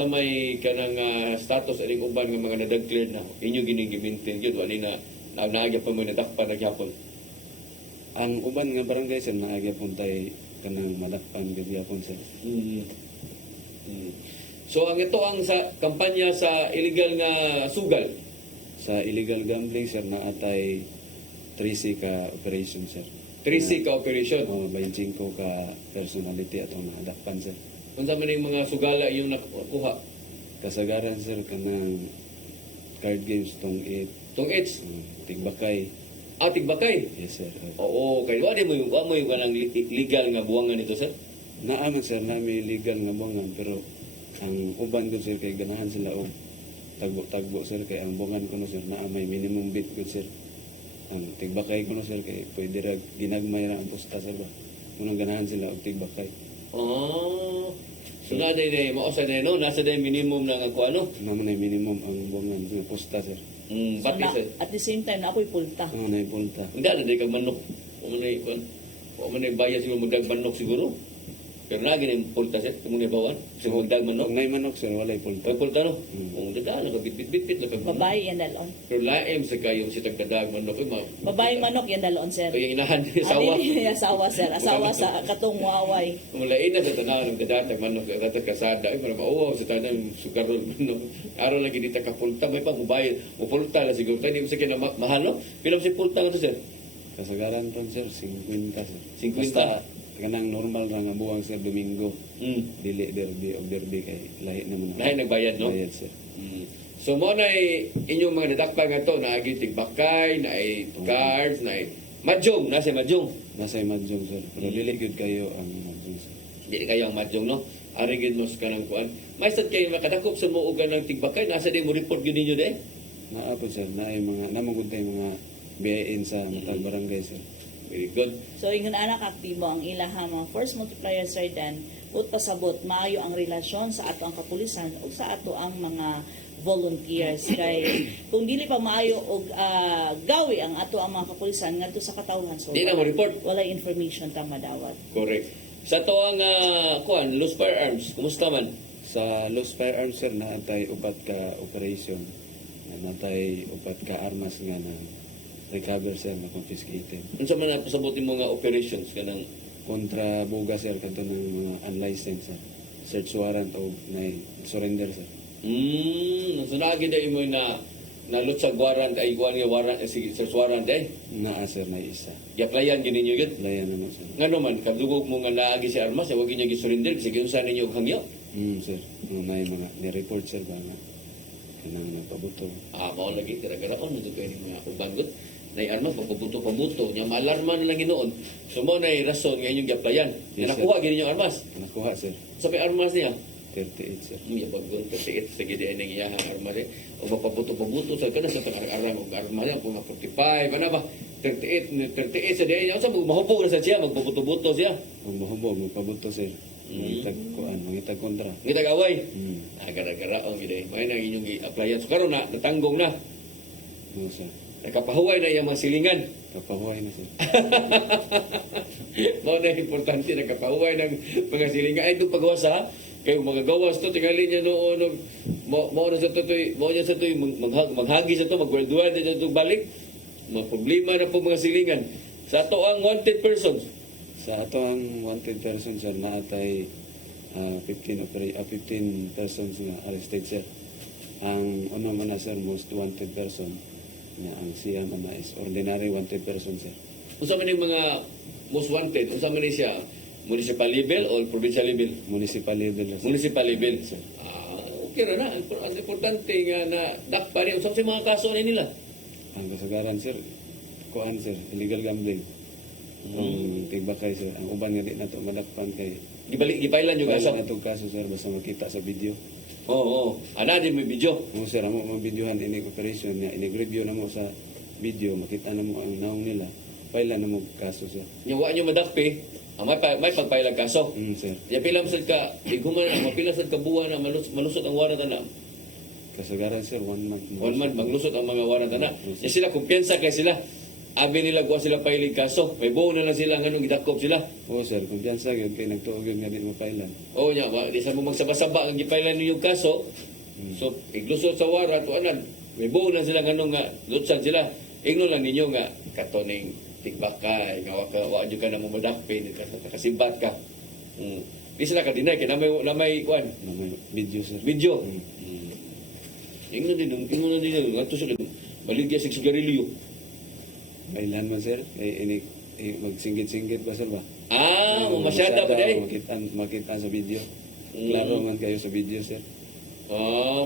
may kanang status aning uban nga mga na-drug cleared na inyo gini-maintain gyud wali na naagya pa mo nadakpan na gyapon. Ang uban nga barangay sir naagya puntay kanang madakpan gid gyapon sir. So ang ito ang sa kampanya sa illegal nga sugal. Sa illegal gambling, sir, naatay 3C ka operation, sir. 3C ka operation. O, 25 ka personality atong nakadakpan, sir. Unsa man yung mga sugala yung nakuha? Kasagaran, sir, kanang card games tong 8, Tong H. tigbakay. Tigbakay. Yes, sir. Oo, kay wala mo yung kanang legal nga buwangan nito, sir. Naaman, sir, na may legal nga buwangan, pero ang uban ko, sir, kay ganahan sila og tagbo-tagbo, sir, kay ang buwangan ko, no, sir, naa may minimum bid ko, sir. Ang tigbakay ko, no, sir, kay pwede ra ginagmay ra ang pusta, sir, ba? Kunang ganahan sila og tigbakay. So na day mausa day no, nasa day minimum na nga ko ano. Naman ay minimum ang buwangan sa pusta, sir. So, Pati sir. at the same time, naapoy pulta. Ano na ipulta. Hindi na day kag manok. O man ay bayad siguro magdag manok siguro. Pero na gini pulta sir, kung may bawan. So magdag manok. Pag may manok, sir, walay pulta. Pag pulta no. Kung dada na bit na kag Babae yan dalon. Pero laim sa kayo si tagdadag manok Babae manok yan dalon, sir. Kaya inahan ni asawa. Asawa, sir. Asawa sa katong waway. Mulain na sa tanaw ng dadatag manok dadatag kasada ay para mauwaw sa tanang sukarol manok. Araw lagi dita kapulta may pa mubayad. Mupulta la siguro tayo di mo sa kina mahal no. Pila si pulta nga to sir? Kasagaran ron, sir, 50, sir. 50? Basta, kanang normal ra nga buwang, sir, Domingo. Mm. Dili derby o derby kay lahi naman. Lahi nagbayad no. Bayad, sir. So mo na inyong mga dadakpa nga to na agi tigbakay, na ay cards, na ay mahjong, nasa mahjong. Nasa Madjong, sir. Pero dili gyud kayo ang Madjong, sir. Di kayo ang mahjong no. Ari gid mo sa kanang kuan. May sad kayo makadakop sa mo ugan ng tigbakay, nasa di mo report gid ninyo de. Naa po, sir, na ay mga namugod tay mga BIN sa matag barangay, sir. Very good. So, ingon anak aktibo ang ilaha mga force multiplier, sir, dan ut pasabot maayo ang relasyon sa ato ang kapulisan o sa ato ang mga volunteers kay kung dili pa maayo og gawi ang ato ang mga kapulisan ngadto sa katawhan, so Di na mo report. wala information ta madawat. Correct. Sa to ang kuan, loose firearms, kumusta man? Sa Lost Firearms, sir, naatay upat ka operation. Naatay upat ka armas nga na recover, sir, na confiscated. Unsa man napasabot mo nga operations kanang Kontra buga, sir, kanto ng mga unlicensed, sir. Search warrant o na surrender, sir. so naagi day mo na nalutsag warrant ay kuan nga warrant sige search warrant Naa, sir, na isa. Gi-applyan gid ninyo gid. Layan naman, sir. Ngano man kadugog mo nga naagi si armas, wag niyo gi-surrender sige unsa ninyo og hangyo. Sir. Na mga ni-report, sir, ba na kanang napabuto. Mao lagi tira-garaon mo kay ni mga ubangot. Nay armas pabuto nya maalarma na lang ginoon. So mo nay rason nga inyong gi-applyan. Yes, Nakuha gid ninyo armas. Nakuha, sir. Sa may armas niya. 38, sir. Iya bagon kasi sa gid ay nang iyahang armas o mapabuto sa kana sa arang og armas niya kung 45 ana ba 38 sa diay sa mahupog na sa siya magpabuto-buto siya. Kung mahubog, magpabuto, sir. Mangitag kontra. Ngitag away. Gara-gara ang gid may nang inyong gi-applyan. So karon na natanggong na. No, sir. Nakapahuway na iyang mga silingan. Kapahuay na, sir. Mao na importante nakapahuway ng mga silingan. Ay itong paggawas ha. Kaya mga gawas to tingali niya noon mo na sa tutoy maghagi sa to magwerduhan sa to balik. Mga problema na po mga silingan. Sa ato ang wanted persons. Sa ato ang wanted person, sir, naatay 15 persons nga arrested, sir. Ang una man na, sir, most wanted person na ang siya man is ordinary wanted person, sir. Unsa man yung mga most wanted? Unsa man siya? Municipal level o provincial level? Municipal level, sir. Municipal level. Okay na na. Ang importante nga na dakpa rin. Unsa mga kaso na nila? Ang kasagaran, sir, kuan, sir, illegal gambling. Ang tigbakay, sir. Ang uban nga di na ito madakpan kay Gipailan yung kaso? Pailan na itong kaso, sir, basta makita sa video. Oo. Ana din may video. Mo, sir, amo mabidyohan ini operation niya. Inig-review na mo sa video, makita na mo ang naong nila. Pailan na mo kaso, sir. Yung wa nyo madakpi, may pagpailag kaso. Sir. Ya pilam sad ka, iguman na, mapila sad ka buwan na malusot ang warrant na. Kasagaran, sir, 1 month. 1 month maglusot ang mga warrant na. Ya sila kumpiyansa kay sila. Abi nila kuha sila pailig kaso. May buo na lang sila nganong gidakop sila. Oo, sir, kumpiyansa yun kay nagtuog yun nga di mo pailan. Oo nya, di sa mo magsaba-saba ang gipailan niyo kaso. So iglusot sa warrant o anad. May buo na sila nganong nga lutsan sila. Ingno lang ninyo nga katoning tigbakay nga wa jud ka na mo madakpi kasibat ka. Di sila ka deny kay na may kuan. Na may video, sir. Video. Ingno din ngadto sa Baligya sa sigarilyo. Kailan man sir, magsinggit-singgit ba sir ba? Masyada pa dahil. Makita sa video. Mm. Klaro man kayo sa video sir.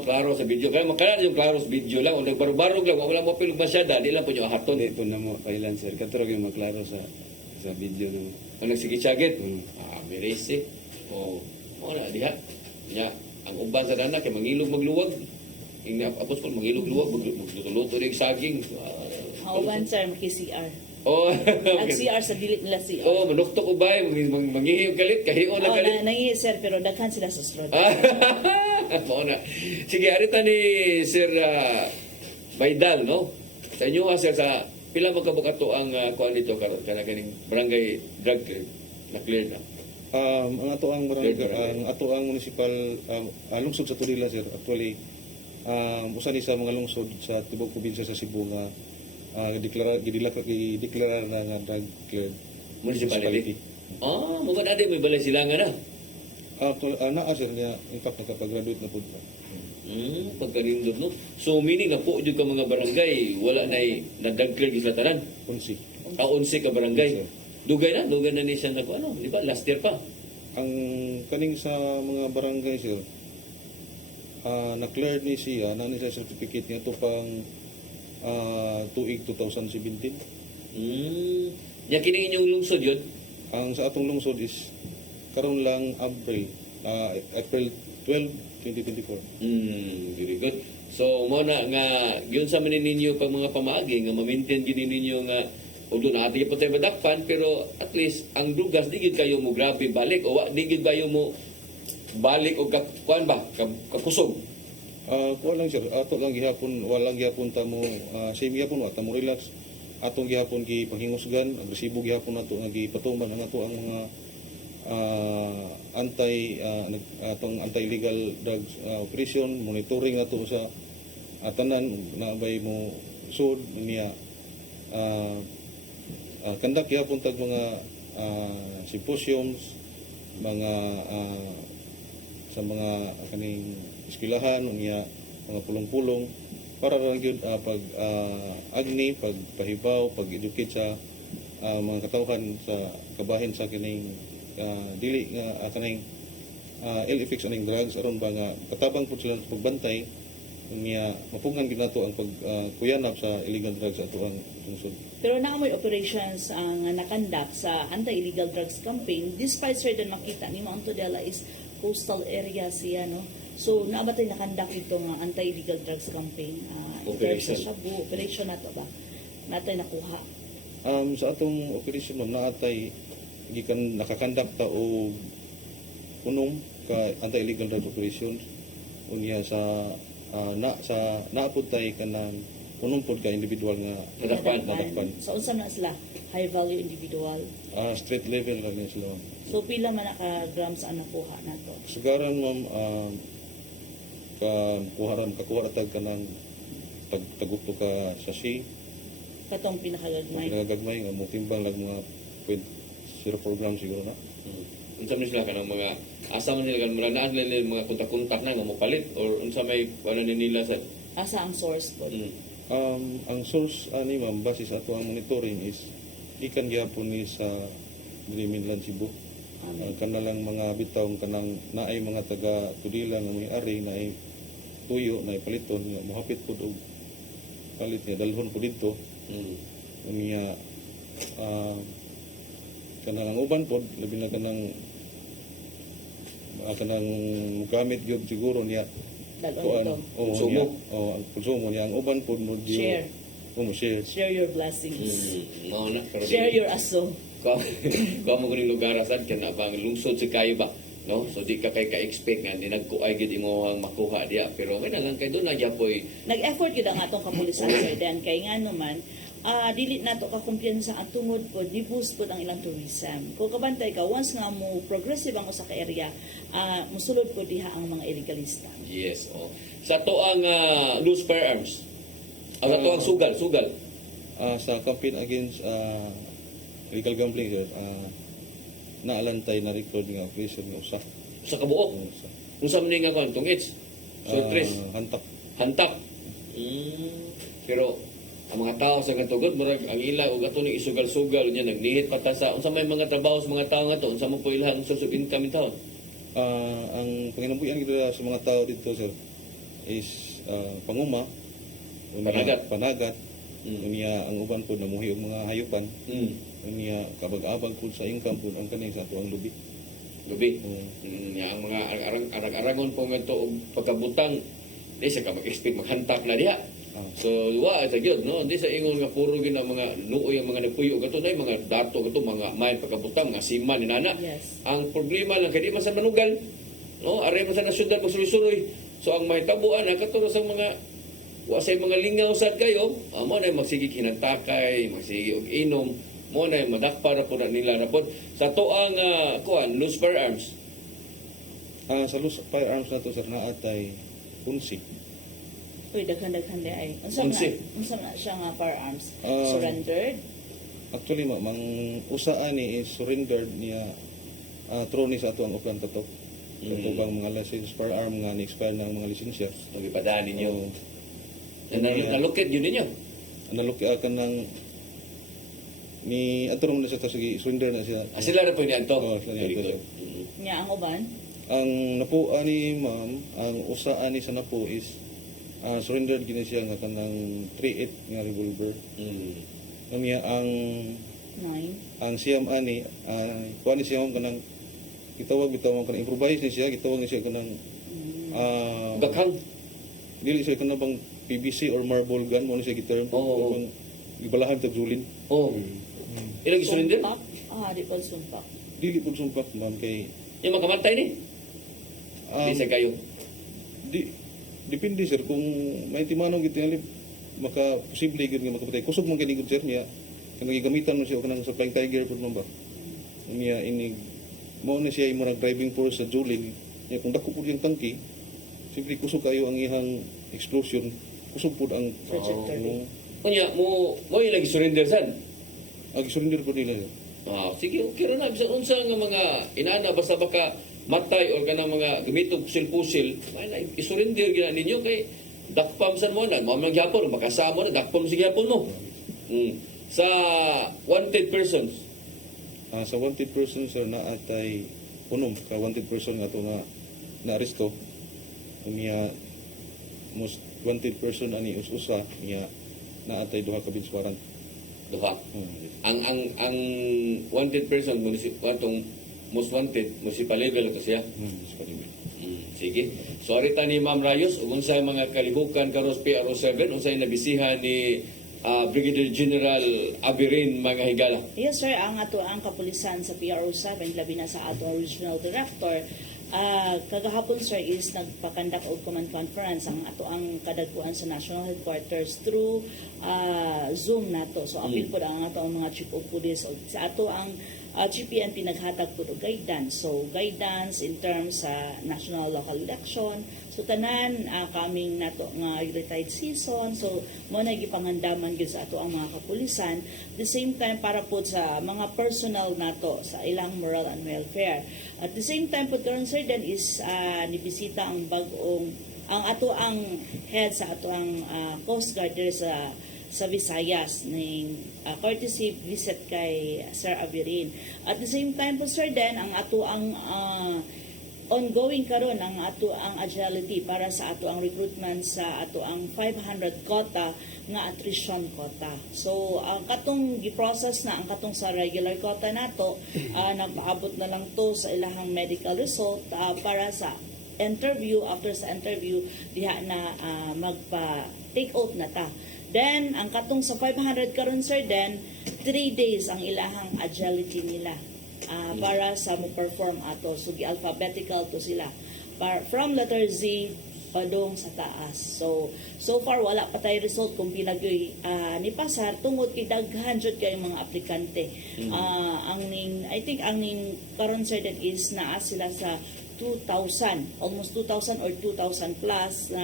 Klaro sa video. Kaya makala yung klaro sa video lang. O nagbarog-barog lang. Wala mo pilog masyada. Di lang po yung ahaton. Hindi po na mo kailan sir. Katurog yung maklaro sa video na mo. Ang nagsigit-sagit. Mm. Mirese. Na diha. Nya, ang uban sa dana kay mangilog magluwag. Ang apos ko mangilog-luwag. Magluto-luto rin saging. Hauban sir, maki-CR. Okay. Nag-CR sa dilit nila CR. Manuktok ubay. Mangihiyog kalit. Kahiyon na kalit. Nangihi sir, pero daghan sila sa strod. Mao na. Sige, arita ni Sir Baydal, no? Sa inyo, sir, sa pila magkabukato ang kuan dito karon kana ganing barangay drug na clear na. Ang ato ang municipal lungsod sa Tudela sir, actually usa ni sa mga lungsod sa tibok probinsya sa Cebu nga gideklara na nga drug cleared Municipality. Mo ba na may balay silangan na? Naa sir niya, in fact nakapag-graduate na po. Pagkanindot, no? So, meaning na po, ka mga barangay, wala na drug clear gislatanan. 11. 11 ka barangay. Dugay na ni siya di ba? Last year pa. Ang kaning sa mga barangay sir, na-cleared ni siya, na ni sa certificate niya to pang tuig 2017. Nya kining inyong lungsod yun? Ang sa atong lungsod is karon lang April 12, 2024. Very good. So, mo na nga, yun sa manin ninyo pag mga pamaagi, nga ma-maintain gini ninyo nga, although na ating po tayo madakpan, pero at least, ang drugas, di gid kayo mo grabe balik, o di gid kayo mo balik, o kuan ba, kakusog. Kuha lang sir, ato lang gihapon, walang gihapon ta mo, same gihapon, wata mo relax. Atong gihapon gipanghingusgan, agresibo gihapon nato nga gipatuman ang ato ang mga anti-illegal drugs operation, monitoring nato sa tanan na bay mo sud niya kandak gihapon tag mga symposiums, mga sa mga kaning eskwelahan niya, mga pulong-pulong para lang gyud pag agni, pagpahibaw, pag-educate sa mga katawhan sa kabahin sa kining dili nga kaning ill effects aning drugs aron ba nga katabang pud sila sa pagbantay niya mapugngan gid nato ang pagkuyanap sa illegal drugs ato ang lungsod. Pero naamoy operations ang nakandak sa anti-illegal drugs campaign despite certain makita ni Mount Tudela is coastal area siya, no? So naabatay nakandak ito nga anti-illegal drugs campaign Operation. sa Shabu, operation nato ba? Natay nakuha. Sa atong operation ma'am naatay gikan nakakandak ta og unom ka anti-illegal drug operations unya sa naapod tay kanang unom pod ka individual nga nadakpan. So unsa na sila? High value individual. Street level lang yan sila. So pila man naka grams ang nakuha nato? Sugaran ma'am kakuha tag kanang tagukto ka sachet Katong pinakagagmay. pinagagmay nga mo timbang lag mga 0.04 grams siguro na. Unsa man sila kanang mga asa man nila kanang naan nila mga kontak-kontak na nga mo palit or unsa may kuan nila sa Asa ang source po? Ang source ani ma'am base sa ato ang monitoring is ikan gyapon ni sa Mainland Cebu. Kanalang mga bitaw kanang naay mga taga Tudela nga may-ari naay tuyo naay paliton nga mohapit pud og palit niya dalhon pud didto. Niya kanang uban pod labi na kanang gamit gyud siguro niya Dalon ito. Konsumo. ang konsumo niya ang uban pod mo Share. share. Share your blessings. mao na pero Share your aso. Kuha mo kuning lugar sad kana bang lungsod si kayo ba, no? So di ka kay ka-expect nga di nagkuay gid imo ang makuha diya pero may nalang kay do na gyapoy Nag-effort gyud ang atong kapulisan sir then kay nga naman dili nato ka kumpiyansa ang tungod po di boost po ang ilang tourism. Kung kabantay ka once nga mo progressive ang usa ka area, musulod po diha ang mga illegalista. yes. Sa to ang loose firearms. Sa to ang sugal. Sa campaign against illegal gambling sir, naalantay na record nga operation nga usa. Sa kabuok. Unsa man nga kon tungits. So tres Hantak. hantak. Pero ang mga tao sa katugod murag ang ila og ato ni isugal-sugal niya nagnihit patasa unsa may mga trabaho sa mga tao nga to unsa mo po ilang source of income in taon. Ang panginabuhian dito sa mga tao dito sir is panguma, panagat, unya ang uban po namuhi og mga hayupan, unya kabag-abag po sa income po ang kaning sa ato ang lubi. Lubi. Ya ang mga arang-arangon po nga to og pagkabutang di sa ka mag-expect maghantak na diha. So wa sa gyud no di sa ingon nga puro gyud ang mga nuoy ang mga nagpuyo gato na mga dato gato mga may pagkabutang mga siman ni nana. Yes. Ang problema lang kay di man sa manugal no are man sa nasyudad magsuloy-suloy. So ang mahitabuan na katuro sa mga wa say mga lingaw sad kayo mo na magsigig hinantakay magsigig og inom mo na madakpara po na nila na po sa tuang kuan loose firearms. Sa loose firearms na to sir na atay 11. Uy, daghan-daghan di ay. Unsa na siya nga firearms? Surrendered? Actually mang usa ani is surrendered niya throw ni sa ato ang uplan tatok. Ito bang mga license firearm nga ni-expire na ang mga lisensya. Nagipadaan ninyo. Nalukit yun ninyo. Nalukit ka ng ni ato ron na siya sige surrender na siya. Sila na po ni Anto. Sila ni Anto. Nya ang uban? Ang napo ani ma'am, ang usa ani sa napo is surrendered gina siya nga kanang 3.8 nga revolver. Niya ang 9. ang siyam ani kuan ni siya kanang gitawag kanang improvise ni siya gitawag ni siya kanang Gakhang. dili siya kanang bang PVC or marble gun mo ni siya giterm gibalahan tag zulin. Ilang surrender? Di po sumpak. Dili pud sumpak ma'am kay Yung makamatay ni? Di sa kayo. Depende sir kung may timanong gitingali maka posible gyud nga makapatay kusog man kini gud sir niya kung gigamitan mo siya kanang sa flying tiger pud mo ba niya ini mo na siya imong driving force sa Julin niya kung dako pud yung tangki simple kusog kayo ang ihang explosion kusog pud ang Kunya mo yung lagi surrender sad. surrender pud nila sir. Sige, okay ra na bisan unsa nga mga inana basta baka matay or kanang mga gamitong pusil-pusil, may na isurrender gina ninyo kay dakpam san mo na, mo man gyapon makasama na dakpam sa gyapon mo. Sa wanted persons. Sa wanted person sir na atay unom ka wanted person nga to nga naaresto niya most wanted person ani usa niya na atay duha ka bench warrant. Duha. Ang wanted person atong most wanted municipal level ito siya. Sige. Sorry ta ni Ma'am Rayos ug unsay mga kalihukan karos PRO7 unsay nabisihan ni Brigadier General Abirin mga higala. Yes sir, ang ato ang kapulisan sa PRO7 labi na sa ato regional director kagahapon sir is nagpakandak og command conference ang ato ang kadagkuan sa national headquarters through Zoom nato. So apil po ang ato ang mga chief of police sa ato ang GPNP naghatag po og guidance. So guidance in terms sa national local election. So tanan kaming nato nga retired season. So mo na gipangandaman gyud sa ato ang mga kapulisan. The same time para po sa mga personal nato sa ilang moral and welfare. At the same time po karon sir then is nibisita ang bag-ong ang ato ang head sa ato ang Coast Guard there sa Visayas ning courtesy visit kay Sir Abirin. At the same time po sir then ang ato ang ongoing karon ang ato ang agility para sa ato ang recruitment sa ato ang 500 quota nga attrition quota. So ang katong gi-process na ang katong sa regular quota nato napaabot na lang to sa ilahang medical result para sa interview. After sa interview diha na magpa take out na ta. Then, ang katong sa 500 karon sir, then 3 days ang ilahang agility nila para sa mo perform ato. So, alphabetical to sila. From letter Z, padong sa taas. So far, wala pa tayo result kung pinagyoy ni pasar tungod kay daghan jud kay mga aplikante. I think ang ning karon sir that is naa sila sa 2,000, almost 2,000 or 2,000 plus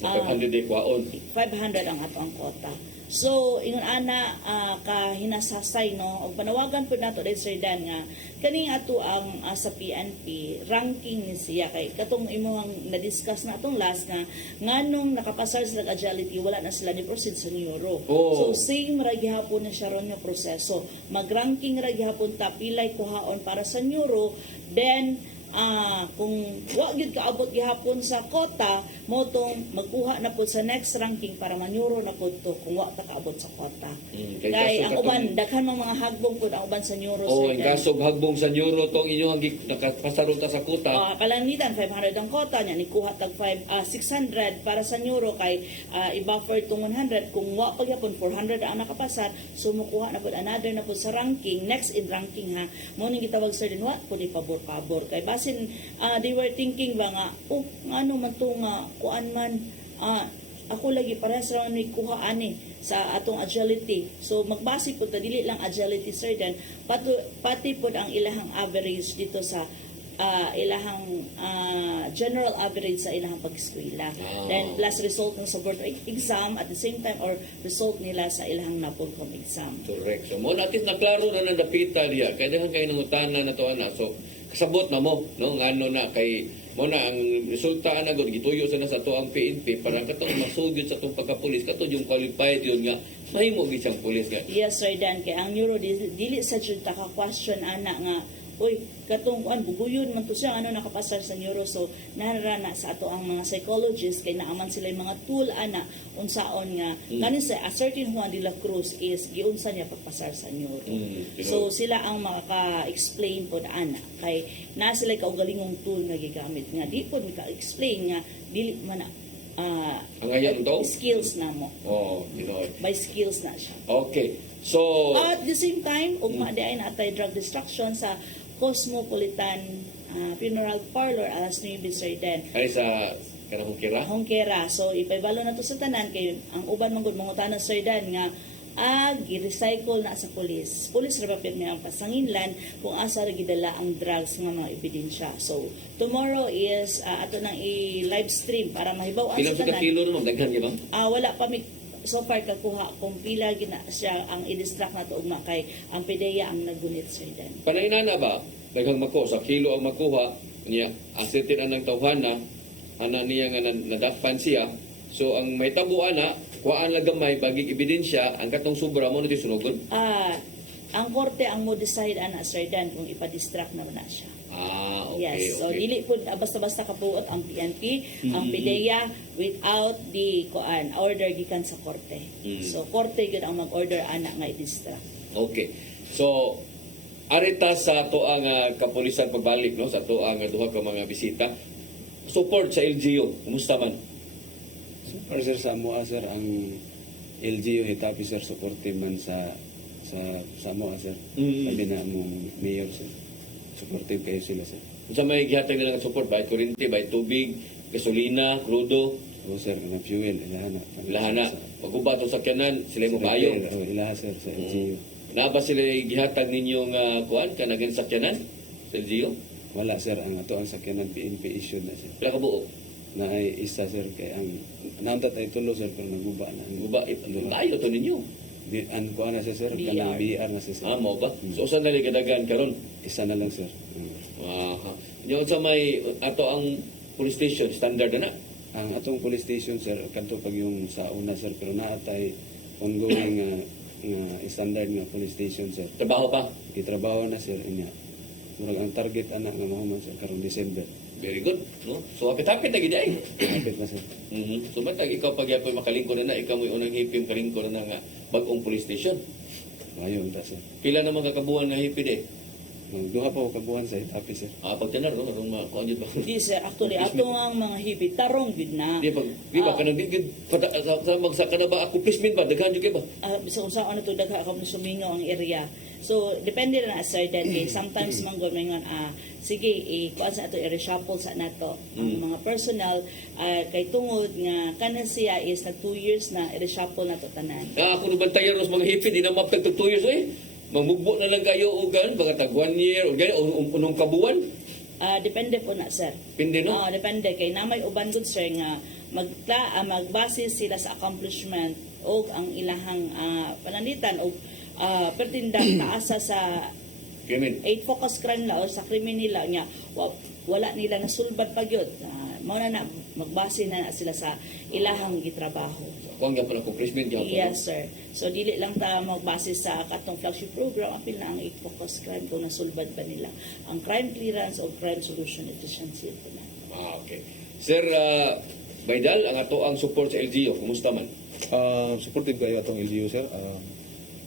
Sa 500 day kwaon. 500 ang ato ang kota. So, ingon ana kahinasasay no, og panawagan pud nato dahil Sir Dan nga kani ato ang sa PNP ranking ni siya kay katong imong na-discuss na atong last nga nganong nakapasar sila agility wala na sila ni proceed sa neuro. Oh. So same ra gihapon na siya ron nga proseso. Mag-ranking ra gihapon ta pilay kuhaon para sa neuro, then kung wa gyud kaabot gihapon sa kota mo tong magkuha na pud sa next ranking para manyuro na pud to kung wa ta kaabot sa kota. Kay Kay kaso ang katong- uban daghan mga hagbong pud ang uban sa neuro. Oh, Sir ang Dan. kasog hagbong sa neuro tong inyong nakapasarong ta sa kuta. Kalangitan 500 ang kota niya ni kuha tag 600 para sa neuro kay i-buffer tong 100 kung wa pa gyapon 400 ang nakapasar so mukuha na pud another na pud sa ranking next in ranking ha mo ning gitawag Sir din wa pud pabor-pabor kay basin they were thinking ba nga ngano man to nga kuan man ako lagi parehas ra ni kuha ani sa atong agility. So magbase pud ta dili lang agility Sir Dan pati pud ang ilahang average dito sa ilahang general average sa ilahang pag-eskwela. Then plus result ng subordinate exam at the same time or result nila sa ilahang NAPOLCOM exam. Correct. So mo natin na klaro na napita diya kay daghan kay nangutana na to ana. So kasabot na mo no ngano na kay mo na ang resulta na gud gituyo sa na sa to ang PNP para katong masugid sa tong pagkapulis kato yung qualified yun nga mahimo gid siyang pulis nga. Yes, Sir Dan, kay ang neuro dili sa jud ta ka question ana nga uy, katong kuan buguyon man to siya ano nakapasar sa neuro so narana sa ato ang mga psychologists kay naaman sila yung mga tool ana unsaon nga kanin sa a certain Juan de la Cruz is giunsa niya pagpasar sa neuro. So sila ang makaka-explain pod ana kay na sila kaugalingong tool nga gigamit nga di pod maka-explain nga dili man Ang ayan to? skills na mo. Oh, Pinoy. By skills na siya. Okay. So At the same time, ugma di ay natay drug destruction sa Cosmopolitan Funeral Parlor alas 9 Sir Dan. ay sa kanang kira. Hongkera. So ipaybalo na to sa tanan kay ang uban man gud mangutana Sir Dan nga gi-recycle na sa pulis. Pulis ra ba may ang pasanginlan kung asa ra gidala ang drugs nga mga ebidensya. So tomorrow is ato nang i-live stream para mahibaw-an Ilang sa sa tanan. kilo no daghan gyud ba? Wala pa mi so far kakuha kung pila gina siya ang i-distract na to ugma kay ang PDEA ang nagunit Sir Dan. Panainana ba daghang mako sa kilo ang makuha niya asetin anang tawhana ana niya nga nadakpan siya. So ang may tabuan na kuhaan lang gamay bagig ebidensya ang katong sobra mo na sunugon. Ang korte ang mo decide ana Sir Dan kung ipa-distract na na siya. Okay. Yes, so okay. dili pud basta-basta kapuot ang PNP, ang PDEA without the order gikan sa korte. So korte gyud ang mag-order ana nga i-distract. Okay. So arita sa to ang kapulisan pagbalik no sa to ang duha ka mga bisita. Support sa LGU. Kumusta man? Super sir sa MOA sir ang LGU hitapi sir supportive man sa MOA sir. Sabi na mong mayor sir. Supportive kayo sila sir. Unsa may gihatag nila nga support by kuryente, by tubig, gasolina, crudo, O sir, na fuel, ilahan na. lahana. Maguba to sakyanan, sila mo kayo. O ilaha sir sa LGU. Na ba sila gihatag ninyong kuan kanagan sakyanan sa LGU? Wala sir, ang ato ang sakyanan PNP issued na sir. Pila ka buo? Na ay isa sir kay ang nauntat ay tulo sir pero naguba na. Maguba tayo to ninyo. Ang kuha na siya sir, BR. kanang BR na siya sir. Mo ba? So usa na kadagan karon. Isa na lang sir. Yung sa may ato ang police station standard na. Ang atong police station sir, kanto pag yung sa una sir pero naatay ongoing nga standard nga police station sir. Trabaho pa. Gitrabaho na sir inya. Murag ang target ana nga mahuman sir karong December. Very good, no? So kapit-kapit na gid ay. Kapit na sir. So matag ikaw pagyapoy makalingkod na ikaw mo unang hipim kalingkod na nga bag-ong police station. Mayo ta sir. Pila na mga kabuan nga hipid eh. Duha pa ko kabuhan sa hitapi sir. Pagtanar no, karong makuan jud ba? Di sir, actually ato ang mga hibit tarong gid na. Di ba kanang digid sa magsa kana ba ako pismin ba daghan jud kay ba? Bisag unsa ano to dagha ka sumingaw ang area. So depende na Sir Dan kay sometimes man gud mingon sige kuan sa ato i-reshuffle sa nato ang mga personal kay tungod nga kanan siya is nag 2 years na i-reshuffle nato tanan. Ako bantayan ros mga hipid di na maptag 2 years eh. Mamugbo na lang kayo o gan baka tag 1 year o gan o unong kabuan. Depende po na sir. Pindi no. Depende kay na may uban gud sir nga magbase sila sa accomplishment o ang ilahang pananitan o pertindang taasa sa Krimen. 8 focus crime nila o sa krimen nila niya wala nila nasulbad pa gyud. Mao na magbase na sila sa ilahang gitrabaho. Kung gyapon ang accomplishment gyapon. Yes, sir. So, dili lang ta magbase sa katong flagship program, apil na ang 8 focus crime kung nasulbad ba nila ang crime clearance o crime solution efficiency. Ito na. Okay. Sir Baydal, ang ato ang support sa LGU, kumusta man? Supportive kayo atong LGU, sir.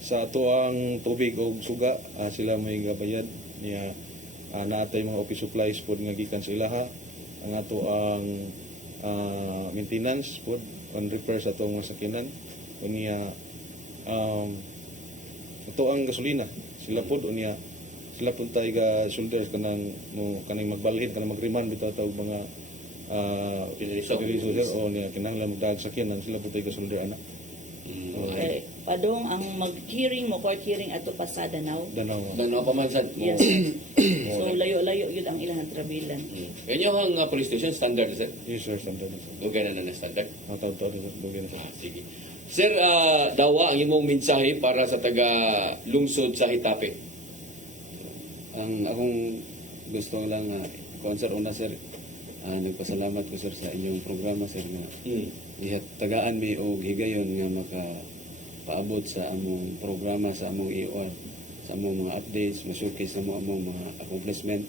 Sa ato ang tubig o suga, sila may gabayad niya naatay mga office supplies po nga gikan sa ilaha. Ang ato ang maintenance po on repair sa atong mga sakinan. Unya ato ang gasolina. Sila po unya sila po tayo ga shoulders kanang magbalhin kanang mag-remand bitaw tawag mga Piniliso. sir o niya kinahanglan magdaag sakyanan sila po tayo ga shoulder ana. Okay. Padong ang mag-hearing mo, court hearing ato pa sa Danao. Danaw. Danaw pamansan. Yes. So, layo-layo yun ang ilang trabilan. Kanyo ang police station, standard, sir? Yes, sir, standard na, sir. Dugay na standard? Taon-taon, sir. Dugay na, sir. Sige. Sir, dawa ang imong mensahe para sa taga-lungsod sa Hitape. Ang akong gusto lang concert una sir, nagpasalamat ko sir sa inyong programa sir nga tagaan mi og higayon nga makapaabot sa among programa sa among IOR, sa among mga updates, ma-showcase sa among mga accomplishment,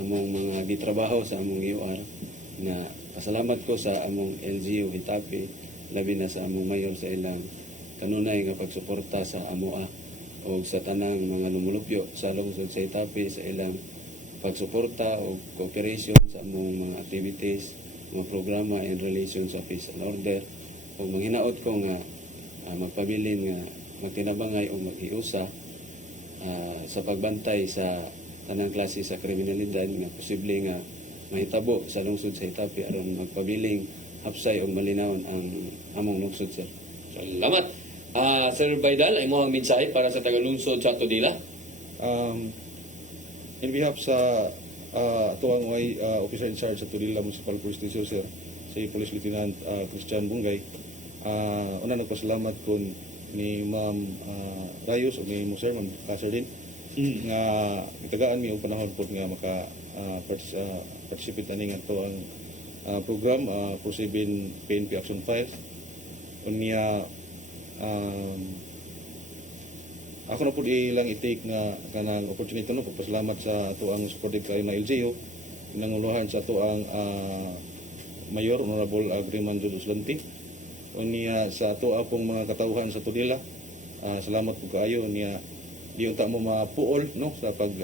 among mga gitrabaho sa among IOR na pasalamat ko sa among LGU Hitape, labi na sa among mayor sa ilang kanunay nga pagsuporta sa AMOA o sa tanang mga lumulupyo sa lungsod sa Hitape sa ilang pagsuporta o cooperation sa among mga activities, mga programa in relation sa peace and order o manghinaot ko nga magpabilin nga magtinabangay o maghiusa sa pagbantay sa tanang klase sa kriminalidad nga posible nga mahitabo sa lungsod sa Hitape aron magpabiling hapsay o malinawon ang among lungsod sir. Salamat. Sir Baydal, ay mo ang mensahe para sa taga-lungsod sa Todila? In behalf sa tuwang way officer in charge sa Tudela Municipal Police Station, sir, si Police Lieutenant Christian Bungay, una nagpasalamat ko ni Ma'am Rayos o ni mo sir, Ma'am Kasser din, nga itagaan mi og panahon po nga maka participate ani nga to ang program Pro7 PNP Action Files. Unya ako na po ilang i-take nga kanang opportunity no pagpasalamat sa ato ang supported kayo na LGU nanguluhan sa ato ang Mayor Honorable Agreement Julius Lanti unya sa ato apong mga katawhan sa Tudela. Salamat po kaayo niya di unta mo mapuol no sa pag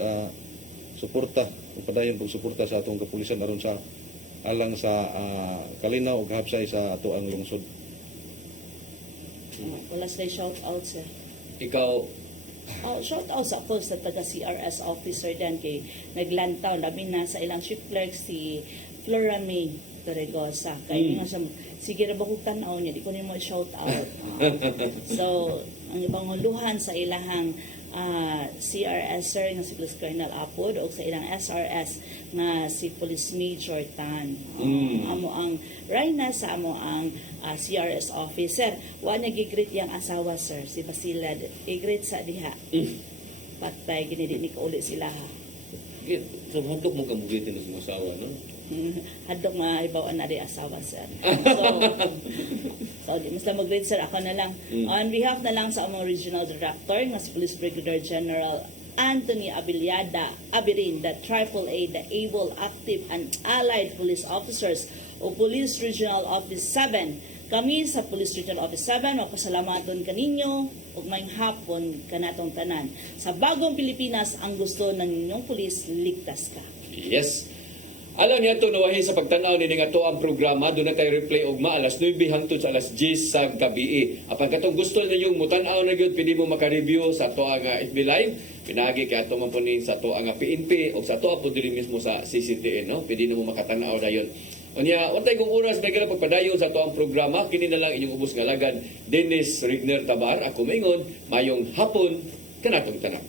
suporta o padayon pag suporta sa atong kapulisan aron sa alang sa kalinaw ug hapsay sa ato ang lungsod. Wala sila shout out, sir. Ikaw, Shout out sa ako sa taga CRS officer din kay naglantaw labi na sa ilang chief clerk si Flora May Torregosa. Kaya nga siya, sige na bakutan niya, di ko nimo shout out. So, ang ibang huluhan sa ilahang CRS sir nga si Police Colonel Apod o sa ilang SRS nga si Police Major Tan. Amo ang Rayna sa amo ang CRS officer. Wa nagigreet yang asawa sir, si Basilad. I-greet sa diha. Patay gini ni kauli sila ha. sa handok mo kamugitin sa masawa, no? Hadok nga ibawaan na rin asawa sir. So di mas lang mag-grade sir, ako na lang. On behalf na lang sa among regional director nga si Police Brigadier General Anthony Abiliada Abirin, the AAA, the able, active, and allied police officers o Police Regional Office 7. Kami sa Police Regional Office 7, mapasalamaton kaninyo ug mayong hapon kanatong tanan. Sa bagong Pilipinas, ang gusto ng inyong pulis, ligtas ka. Yes. Alam niya ito, nawahi sa pagtanaw ni nga to ang programa, doon na tayo replay og alas 9 hangtod sa alas 10 sa gabi. Apan katong gusto ninyong mutanaw na gyud, pwede mo maka-review sa to ang FB Live. Pinagi kay ato man po ni sa to ang PNP o sa to po diri mismo sa CCTN, no? Pwede na mo makatanaw na yun. Unya, untay kong oras may kala pagpadayon sa to ang programa, kini na lang inyong ubos nga lagad, Dennis Rigner Tabar, ako maingon, mayong hapon kanatong tanaw.